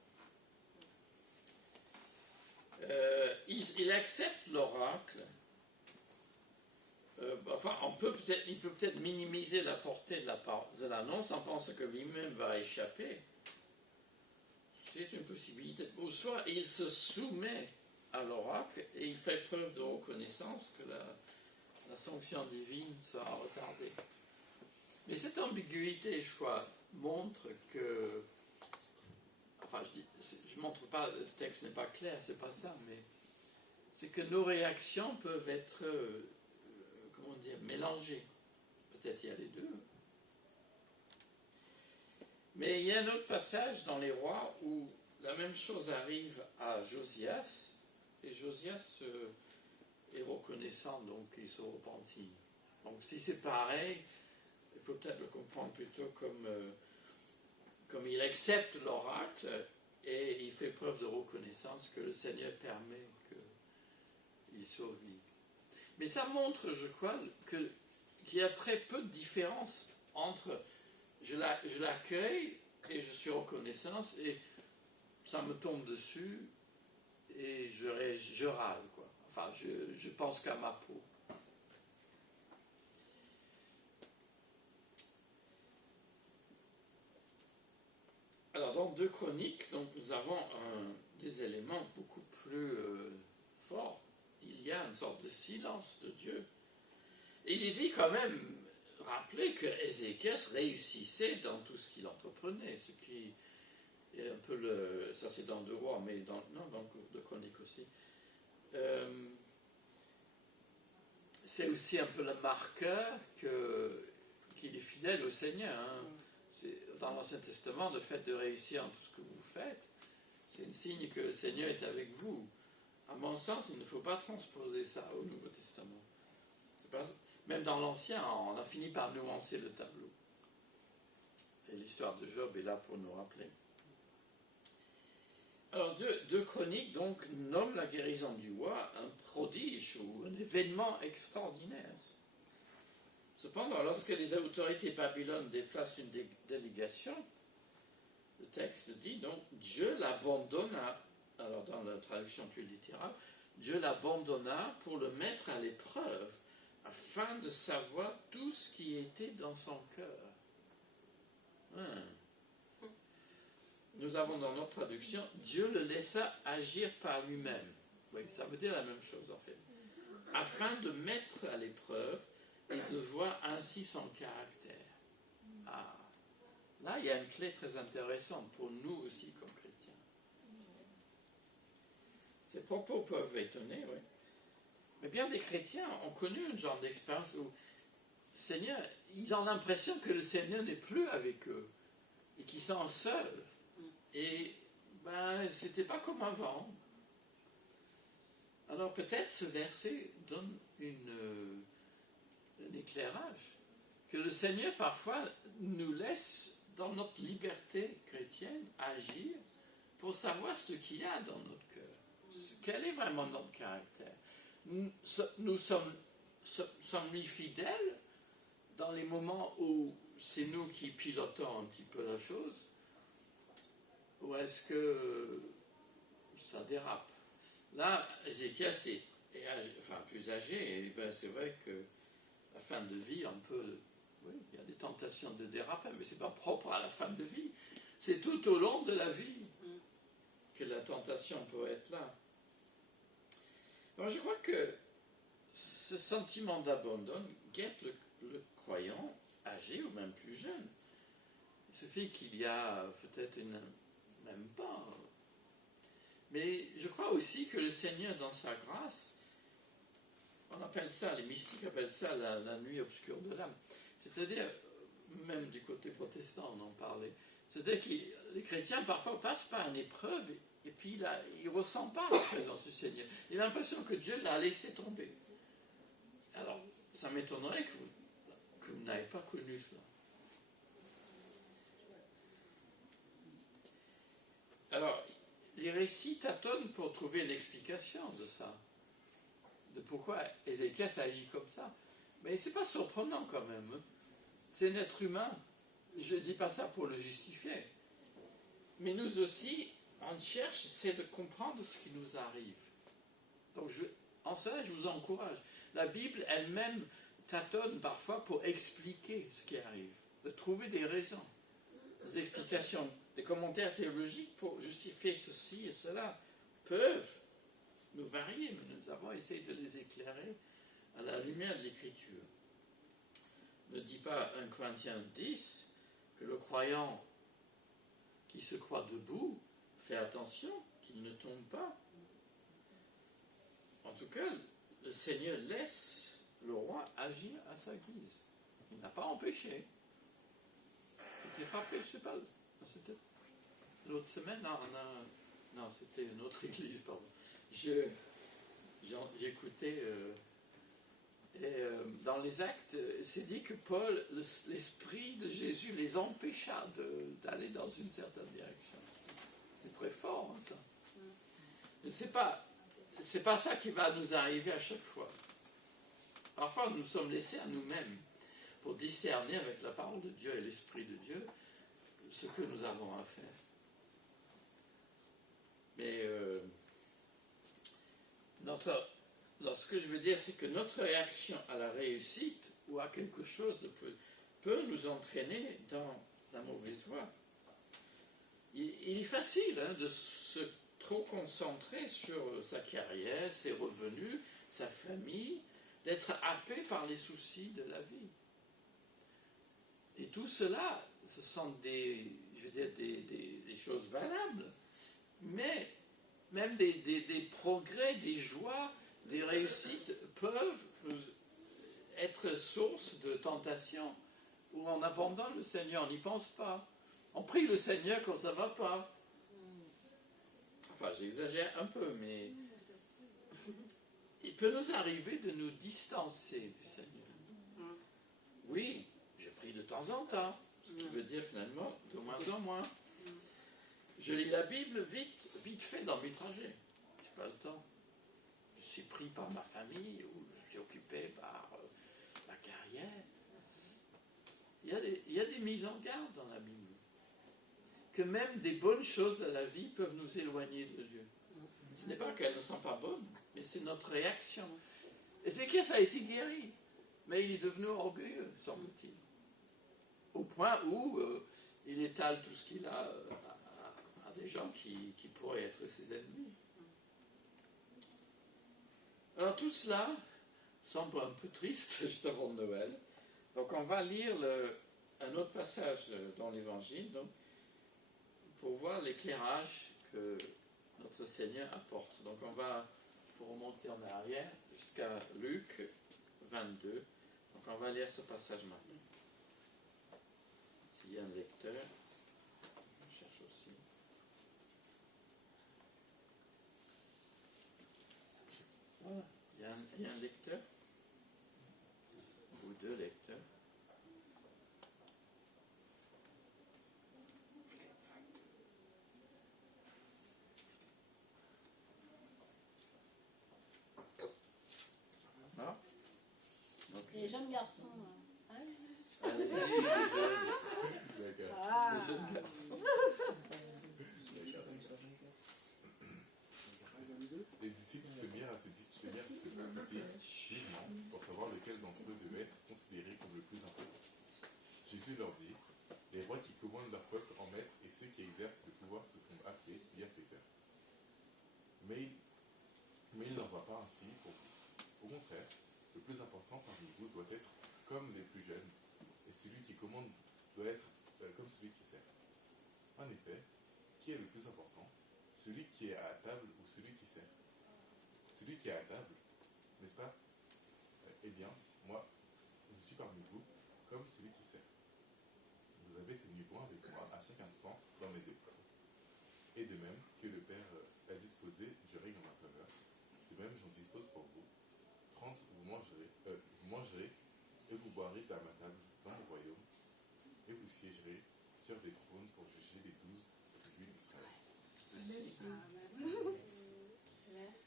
Il accepte l'oracle. Il peut peut-être minimiser la portée de l'annonce en pensant que lui-même va échapper. C'est une possibilité. Ou soit il se soumet à l'oracle et il fait preuve de reconnaissance que la sanction divine sera retardée. Mais cette ambiguïté, je crois, montre que... Enfin, je ne montre pas, le texte n'est pas clair, c'est pas ça, mais c'est que nos réactions peuvent être, mélangées. Peut-être il y a les deux. Mais il y a un autre passage dans les rois où la même chose arrive à Josias, et Josias est reconnaissant, donc il se repentit. Donc si c'est pareil, il faut peut-être le comprendre plutôt comme il accepte l'oracle et il fait preuve de reconnaissance que le Seigneur permet qu'il survive. Mais ça montre, je crois, qu'il y a très peu de différence entre je l'accueille et je suis reconnaissant et ça me tombe dessus et je râle, quoi. Enfin, je pense qu'à ma peau. Alors, dans 2 Chroniques, donc, nous avons des éléments beaucoup plus forts. Il y a une sorte de silence de Dieu. Et il est dit quand même, rappelez que Ézéchias réussissait dans tout ce qu'il entreprenait, ce qui est un peu ça c'est dans 2 Rois, mais dans 2 Chroniques aussi. C'est aussi un peu le marqueur qu'il est fidèle au Seigneur. Hein. Dans l'Ancien Testament, le fait de réussir en tout ce que vous faites, c'est un signe que le Seigneur est avec vous. À mon sens, il ne faut pas transposer ça au Nouveau Testament. Même dans l'Ancien, on a fini par nuancer le tableau. Et l'histoire de Job est là pour nous rappeler. Alors, 2 Chroniques donc nomment la guérison du roi un prodige ou un événement extraordinaire. Cependant, lorsque les autorités Babylone déplacent une délégation, le texte dit donc Dieu l'abandonna, alors dans la traduction plus littérale, Dieu l'abandonna pour le mettre à l'épreuve afin de savoir tout ce qui était dans son cœur. Nous avons dans notre traduction, Dieu le laissa agir par lui-même. Oui, ça veut dire la même chose en fait. Afin de mettre à l'épreuve et de voir ainsi son caractère. Ah, là, il y a une clé très intéressante pour nous aussi comme chrétiens. Ces propos peuvent étonner, oui. Mais bien des chrétiens ont connu un genre d'expérience où Seigneur, ils ont l'impression que le Seigneur n'est plus avec eux et qu'ils sont seuls. Et c'était pas comme avant. Alors peut-être ce verset donne un éclairage, que le Seigneur parfois nous laisse dans notre liberté chrétienne agir pour savoir ce qu'il y a dans notre cœur, quel est vraiment notre caractère. Nous sommes mis fidèles dans les moments où c'est nous qui pilotons un petit peu la chose, ou est-ce que ça dérape? Là, Ézéchias est plus âgé, et c'est vrai que la fin de vie, oui, il y a des tentations de déraper, mais ce n'est pas propre à la fin de vie. C'est tout au long de la vie que la tentation peut être là. Alors je crois que ce sentiment d'abandon guette le croyant âgé ou même plus jeune. Il suffit qu'il y a peut-être même pas. Mais je crois aussi que le Seigneur, dans sa grâce, on appelle ça, les mystiques appellent ça la nuit obscure de l'âme. C'est-à-dire, même du côté protestant, on en parlait. C'est-à-dire que les chrétiens parfois passent par une épreuve et puis là, ils ne ressentent pas la présence du Seigneur. Il a l'impression que Dieu l'a laissé tomber. Alors, ça m'étonnerait que vous n'ayez pas connu cela. Alors, les récits tâtonnent pour trouver l'explication de ça, de pourquoi Ézéchias agit comme ça. Mais ce n'est pas surprenant quand même. C'est un être humain. Je ne dis pas ça pour le justifier. Mais nous aussi, on cherche, c'est de comprendre ce qui nous arrive. Donc, en cela, je vous encourage. La Bible elle-même tâtonne parfois pour expliquer ce qui arrive, de trouver des raisons, des explications. Les commentaires théologiques pour justifier ceci et cela peuvent nous varier, mais nous avons essayé de les éclairer à la lumière de l'Écriture. Ne dit pas 1 Corinthiens 10 que le croyant qui se croit debout fait attention qu'il ne tombe pas. En tout cas, le Seigneur laisse le roi agir à sa guise. Il n'a pas empêché. Il était frappé, je ne sais pas. C'était l'autre semaine, non, c'était une autre église, pardon. J'écoutais, dans les Actes, c'est dit que Paul, l'esprit de Jésus les empêcha d'aller dans une certaine direction. C'est très fort, hein, ça. Mais c'est pas ça qui va nous arriver à chaque fois. Parfois, nous sommes laissés à nous-mêmes pour discerner avec la parole de Dieu et l'esprit de Dieu ce que nous avons à faire. Mais ce que je veux dire, c'est que notre réaction à la réussite ou à quelque chose peut nous entraîner dans la mauvaise voie. Il est facile de se trop concentrer sur sa carrière, ses revenus, sa famille, d'être happé par les soucis de la vie. Et tout cela, ce sont des choses valables, mais même des progrès, des joies, des réussites peuvent être source de tentation où on abandonne le Seigneur, on n'y pense pas. On prie le Seigneur quand ça ne va pas. Enfin, j'exagère un peu, mais il peut nous arriver de nous distancer du Seigneur. Oui, je prie de temps en temps, ce qui veut dire finalement de moins en moins. Je lis la Bible vite fait dans mes trajets. Je n'ai pas le temps. Je suis pris par ma famille ou je suis occupé par ma carrière. Il y a des mises en garde dans la Bible. Que même des bonnes choses de la vie peuvent nous éloigner de Dieu. Ce n'est pas qu'elles ne sont pas bonnes, mais c'est notre réaction. Ézéchias a été guéri, mais il est devenu orgueilleux, semble-t-il. Au point où il étale tout ce qu'il a à des gens qui pourraient être ses ennemis. Alors tout cela semble un peu triste juste avant Noël. Donc on va lire un autre passage dans l'Évangile pour voir l'éclairage que notre Seigneur apporte. Donc on va remonter en arrière jusqu'à Luc 22. Donc on va lire ce passage maintenant. S'il y a un lecteur, je cherche aussi. Voilà. Il y a un lecteur ou deux lecteurs. Non? Donc, Les jeunes garçons. allez-y, les jeunes. Les jeunes garçons. Les disciples se mirent à se discuter vivement pour savoir lequel d'entre eux devait être considéré comme le plus important. Jésus leur dit, les rois qui commandent leur peuple en maître et ceux qui exercent le pouvoir se font appeler bienfaiteurs. Mais il n'en va pas ainsi pour vous. Au contraire, le plus important parmi vous doit être comme les plus jeunes, et celui qui commande doit être comme celui qui sert. En effet, qui est le plus important? Celui qui est à table ou celui qui sert? Celui qui est à table, n'est-ce pas? Eh bien, moi, je suis parmi vous comme celui qui sert. Vous avez tenu bon avec moi à chaque instant dans mes épreuves. Et de même que le Père a disposé du règne en ma faveur, de même j'en dispose pour vous. 30, vous mangerez et vous boirez à ma table dans le royaume, et vous siégerez sur des trônes pour juger les 12 tribus d'Israël.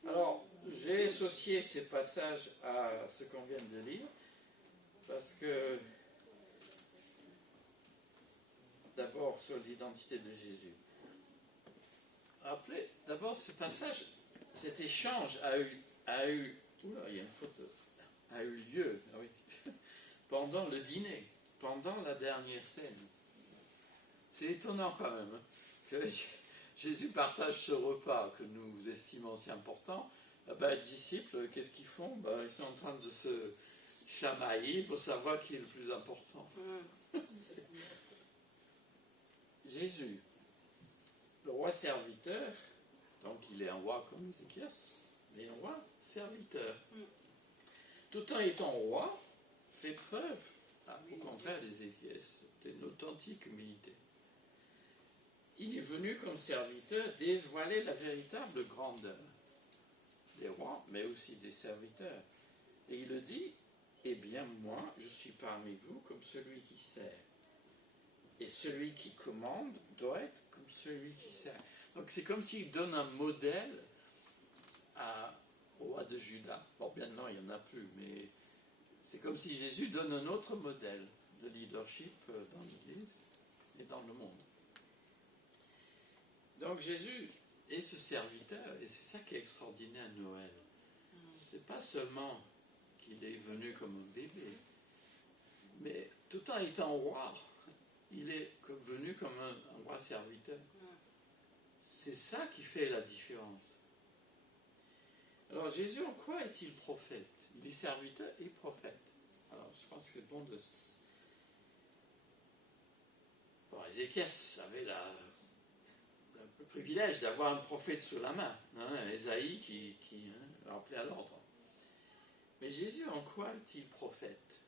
Alors, j'ai associé ces passages à ce qu'on vient de lire, parce que, d'abord, sur l'identité de Jésus. Rappelez, d'abord, ce passage, cet échange a eu il y a une faute, a eu lieu pendant le dîner, pendant la dernière scène. C'est étonnant quand même que Jésus partage ce repas que nous estimons si important. Les disciples, qu'est-ce qu'ils font? Ils sont en train de se chamailler pour savoir qui est le plus important. Jésus, le roi serviteur, donc il est un roi comme Ézéchias, mais un roi serviteur. Tout en étant roi, fait preuve, au contraire d'Ézéchias, d'une authentique humilité. Il est venu comme serviteur dévoiler la véritable grandeur des rois, mais aussi des serviteurs. Et il le dit, eh bien moi, je suis parmi vous comme celui qui sert. Et celui qui commande doit être comme celui qui sert. Donc c'est comme s'il donne un modèle au roi de Juda. Bon, bien non, il n'y en a plus, mais c'est comme si Jésus donne un autre modèle de leadership dans l'Église et dans le monde. Donc Jésus est ce serviteur, et c'est ça qui est extraordinaire à Noël. C'est pas seulement qu'il est venu comme un bébé, mais tout en étant roi, il est venu comme un roi serviteur. C'est ça qui fait la différence. Alors Jésus, en quoi est-il prophète? Il est serviteur et prophète. Alors je pense que c'est bon de... Bon, Ézéchias avait le privilège d'avoir un prophète sous la main, Ésaïe qui rappelait à l'ordre. Mais Jésus, en quoi est-il prophète?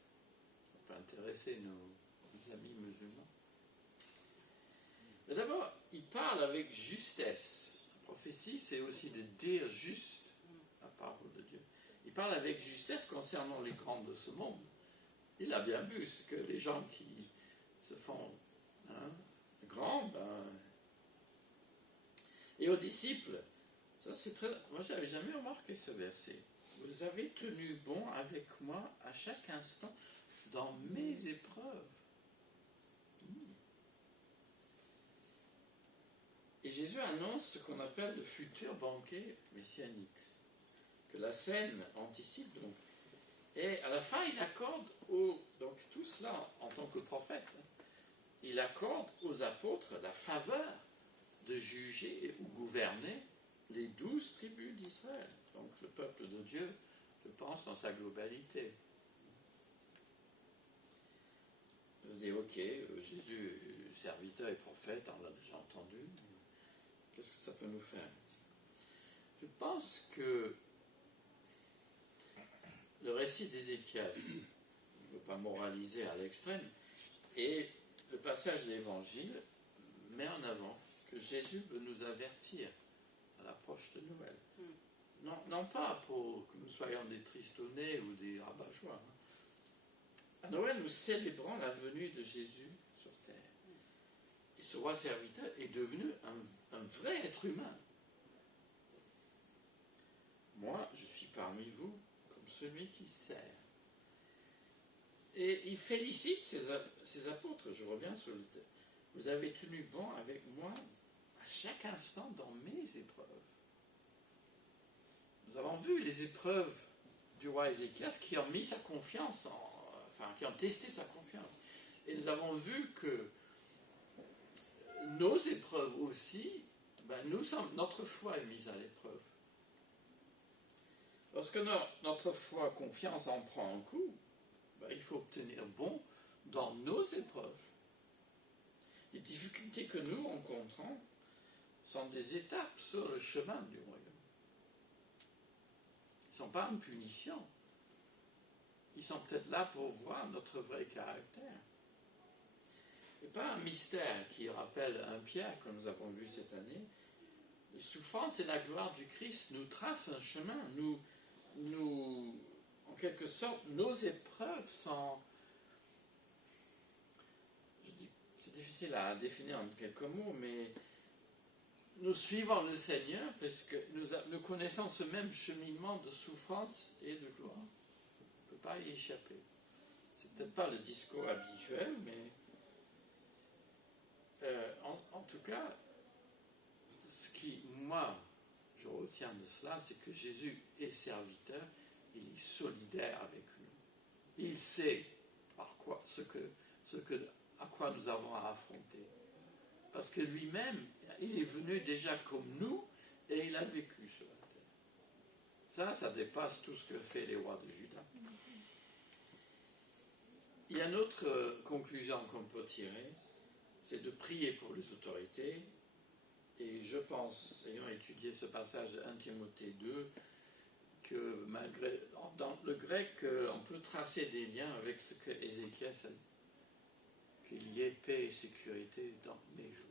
Ça peut intéresser nos amis musulmans. Mais d'abord, il parle avec justesse. La prophétie, c'est aussi de dire juste la parole de Dieu. Il parle avec justesse concernant les grands de ce monde. Il a bien vu ce que les gens qui se font grands, et aux disciples, ça c'est très... Moi, je n'avais jamais remarqué ce verset. Vous avez tenu bon avec moi à chaque instant dans mes épreuves. Et Jésus annonce ce qu'on appelle le futur banquet messianique, que la scène anticipe donc. Et à la fin, il accorde donc tout cela en tant que prophète, il accorde aux apôtres la faveur de juger ou gouverner les 12 tribus d'Israël, donc le peuple de Dieu, je pense, dans sa globalité. Je dis, ok, Jésus, serviteur et prophète, on l'a déjà entendu, qu'est-ce que ça peut nous faire? Je pense que le récit d'Ézéchias, je ne veux pas moraliser à l'extrême, et le passage de l'Évangile met en avant que Jésus veut nous avertir à l'approche de Noël. Non pas pour que nous soyons des tristounets ou des rabat-joie. À Noël, nous célébrons la venue de Jésus sur terre. Et ce roi serviteur est devenu un vrai être humain. Moi, je suis parmi vous comme celui qui sert. Et il félicite ses apôtres. Je reviens sur le texte. Vous avez tenu bon avec moi à chaque instant dans mes épreuves. Nous avons vu les épreuves du roi Ézéchias qui ont mis sa confiance qui ont testé sa confiance. Et nous vu que nos épreuves aussi, notre foi est mise à l'épreuve. Lorsque notre foi, confiance en prend un coup, il faut obtenir bon dans nos épreuves. Les difficultés que nous rencontrons sont des étapes sur le chemin du royaume. Ils ne sont pas une punition. Ils sont peut-être là pour voir notre vrai caractère. Et pas un mystère qui rappelle un Pierre que nous avons vu cette année. Les souffrances et la gloire du Christ nous tracent un chemin. Nous, en quelque sorte, nos épreuves sont... C'est difficile à définir en quelques mots, mais nous suivons le Seigneur parce que nous connaissons ce même cheminement de souffrance et de gloire. On ne peut pas y échapper. C'est peut-être pas le discours habituel, mais en tout cas, ce qui, moi, je retiens de cela, c'est que Jésus est serviteur, il est solidaire avec nous. Il sait à quoi nous avons à affronter. Parce que lui-même, il est venu déjà comme nous et il a vécu sur la terre. Ça dépasse tout ce que fait les rois de Juda. Il y a une autre conclusion qu'on peut tirer, c'est de prier pour les autorités. Et je pense, ayant étudié ce passage de 1 Timothée 2, que dans le grec, on peut tracer des liens avec ce que Ézéchias a dit. Qu'il y ait paix et sécurité dans mes jours.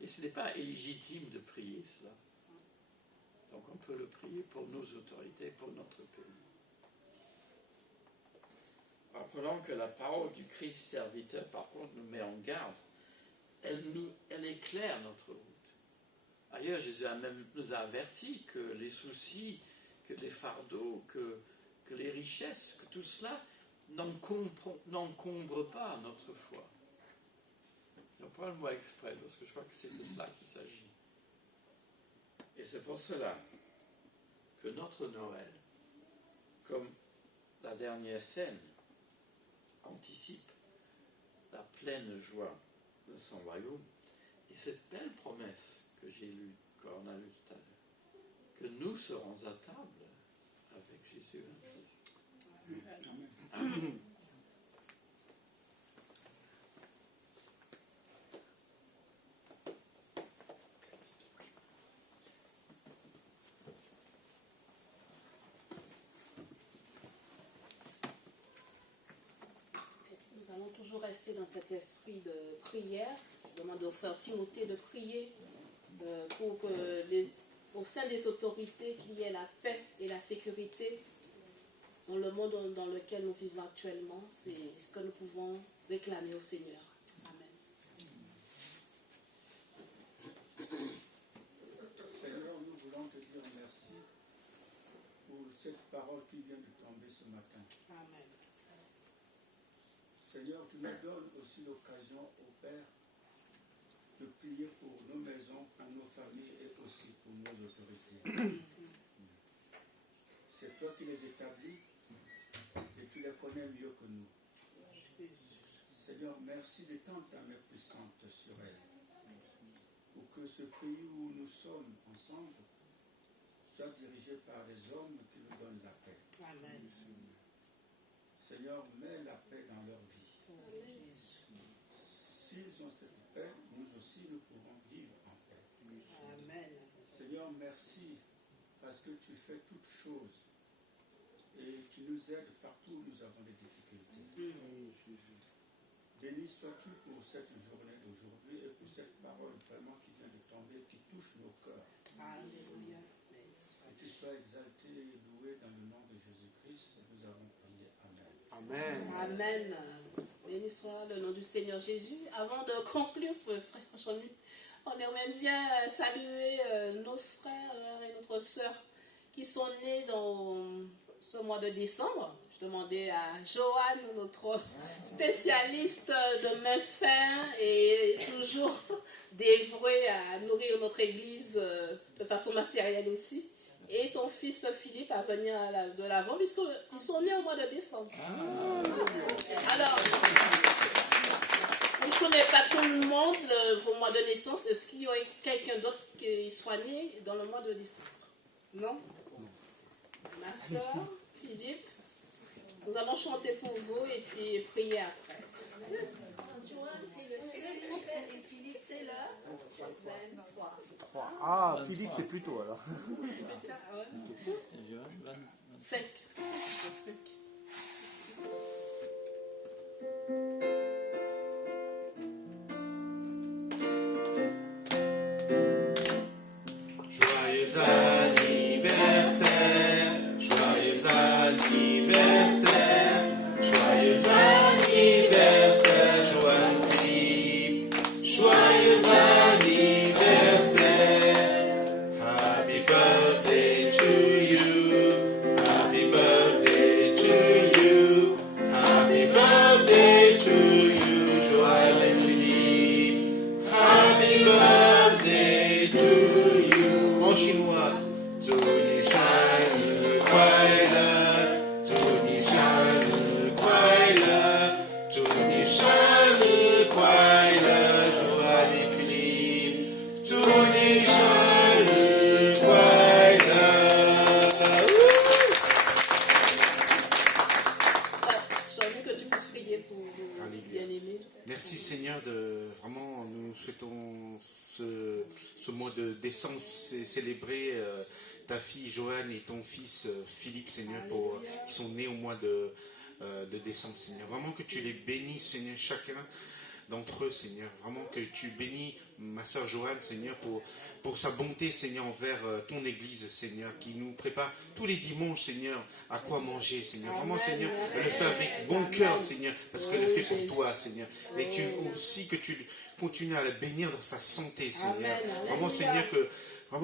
Et ce n'est pas illégitime de prier cela. Donc on peut le prier pour nos autorités, pour notre pays. Rappelons que la parole du Christ serviteur, par contre, nous met en garde. Elle éclaire notre route. Ailleurs, Jésus nous a avertis que les soucis, que les fardeaux, que les richesses, que tout cela n'encombre pas notre foi. Je prends le mot exprès parce que je crois que c'est de cela qu'il s'agit. Et c'est pour cela que notre Noël, comme la dernière scène, anticipe la pleine joie de son royaume et cette belle promesse que qu'on a lue tout à l'heure, que nous serons à table avec Jésus un jour. Amen. Nous allons toujours rester dans cet esprit de prière. Je demande au frère Timothée de prier pour que au sein des autorités, qu'il y ait la paix et la sécurité dans le monde dans lequel nous vivons actuellement. C'est ce que nous pouvons réclamer au Seigneur. Amen. Seigneur, nous voulons te dire merci pour cette parole qui vient de tomber ce matin. Amen. Seigneur, tu nous donnes aussi l'occasion au Père de prier pour nos maisons, pour nos familles et aussi pour nos autorités. C'est toi qui les établis et tu les connais mieux que nous. Seigneur, merci d'étendre ta main puissante sur elle. Pour que ce pays où nous sommes ensemble soit dirigé par des hommes qui nous donnent la paix. Amen. Seigneur, mets la paix dans leur vie. S'ils ont cette paix, nous aussi nous pourrons vivre en paix. Amen. Seigneur, merci parce que tu fais toutes choses et tu nous aides partout où nous avons des difficultés. Béni sois-tu pour cette journée d'aujourd'hui et pour cette parole vraiment qui vient de tomber, qui touche nos cœurs. Alléluia. Que tu sois exalté et loué dans le nom de Jésus-Christ. Nous avons prié. Amen. Amen. Amen. Béni soit le nom du Seigneur Jésus. Avant de conclure, frère Jean-Luc, on aimerait bien saluer nos frères et notre sœur qui sont nés dans ce mois de décembre. Je demandais à Joanne, notre spécialiste de main fin et toujours dévouée à nourrir notre église de façon matérielle aussi. Et son fils Philippe à venir de l'avant, puisqu'ils sont nés au mois de décembre. Alors, je ne connais pas tout le monde, vos mois de naissance. Est-ce qu'il y aurait quelqu'un d'autre qui soit né dans le mois de décembre? Non? Ma soeur, Philippe, nous allons chanter pour vous et puis prier après. Joanne, c'est le 7 et Philippe, c'est le 23. Ah, Philippe, c'est plutôt alors. 5. Joyeux anniversaire, joyeux anniversaire, joyeux anniversaire, Joanne Philippe, joyeux anniversaire. Happy birthday to you, happy birthday to you, happy birthday to you, Joanne Philippe, happy birthday to you. En chinois, Tony Shine, Kwailer, Tony Shine, Kwailer, Tony Shine, Kwailer, Joanne et Philippe, Tony Shine, Kwailer. Jean-Luc, que tu puisses prier pour vos bien-aimés. Merci Seigneur de vraiment nous souhaitons ce mois de décembre célébrer ta fille Joanne et ton fils Philippe Seigneur qui sont nés au mois de décembre Seigneur. Vraiment que tu les bénisses Seigneur chacun d'entre eux Seigneur. Vraiment que tu bénis ma soeur Joanne Seigneur pour sa bonté Seigneur envers ton église Seigneur qui nous prépare tous les dimanches Seigneur à quoi manger Seigneur. Vraiment Seigneur elle le fait avec bon cœur Seigneur parce qu'elle le fait pour toi Seigneur. Et tu aussi que tu continues à la bénir dans sa santé Seigneur. Vraiment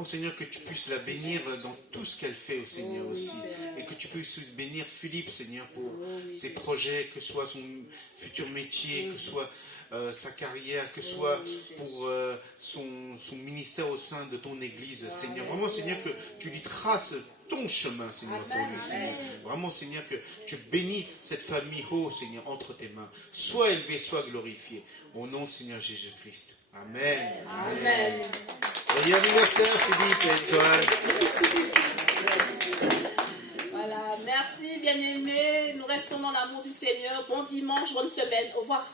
Seigneur que tu puisses la bénir dans tout ce qu'elle fait au Seigneur aussi. Et que tu puisses bénir Philippe Seigneur pour ses projets, que ce soit son futur métier, que ce soit sa carrière, que ce soit pour son ministère au sein de ton église, Seigneur. Vraiment, Seigneur, que tu lui traces ton chemin, Seigneur, pour lui, Seigneur. Vraiment, Seigneur, que tu bénis cette famille, oh Seigneur, entre tes mains. Sois élevé, sois glorifié. Au nom de Seigneur Jésus-Christ. Amen. Amen. Joyeux anniversaire, Philippe et Joanne. Voilà, merci bien-aimés. Nous restons dans l'amour du Seigneur. Bon dimanche, bonne semaine. Au revoir.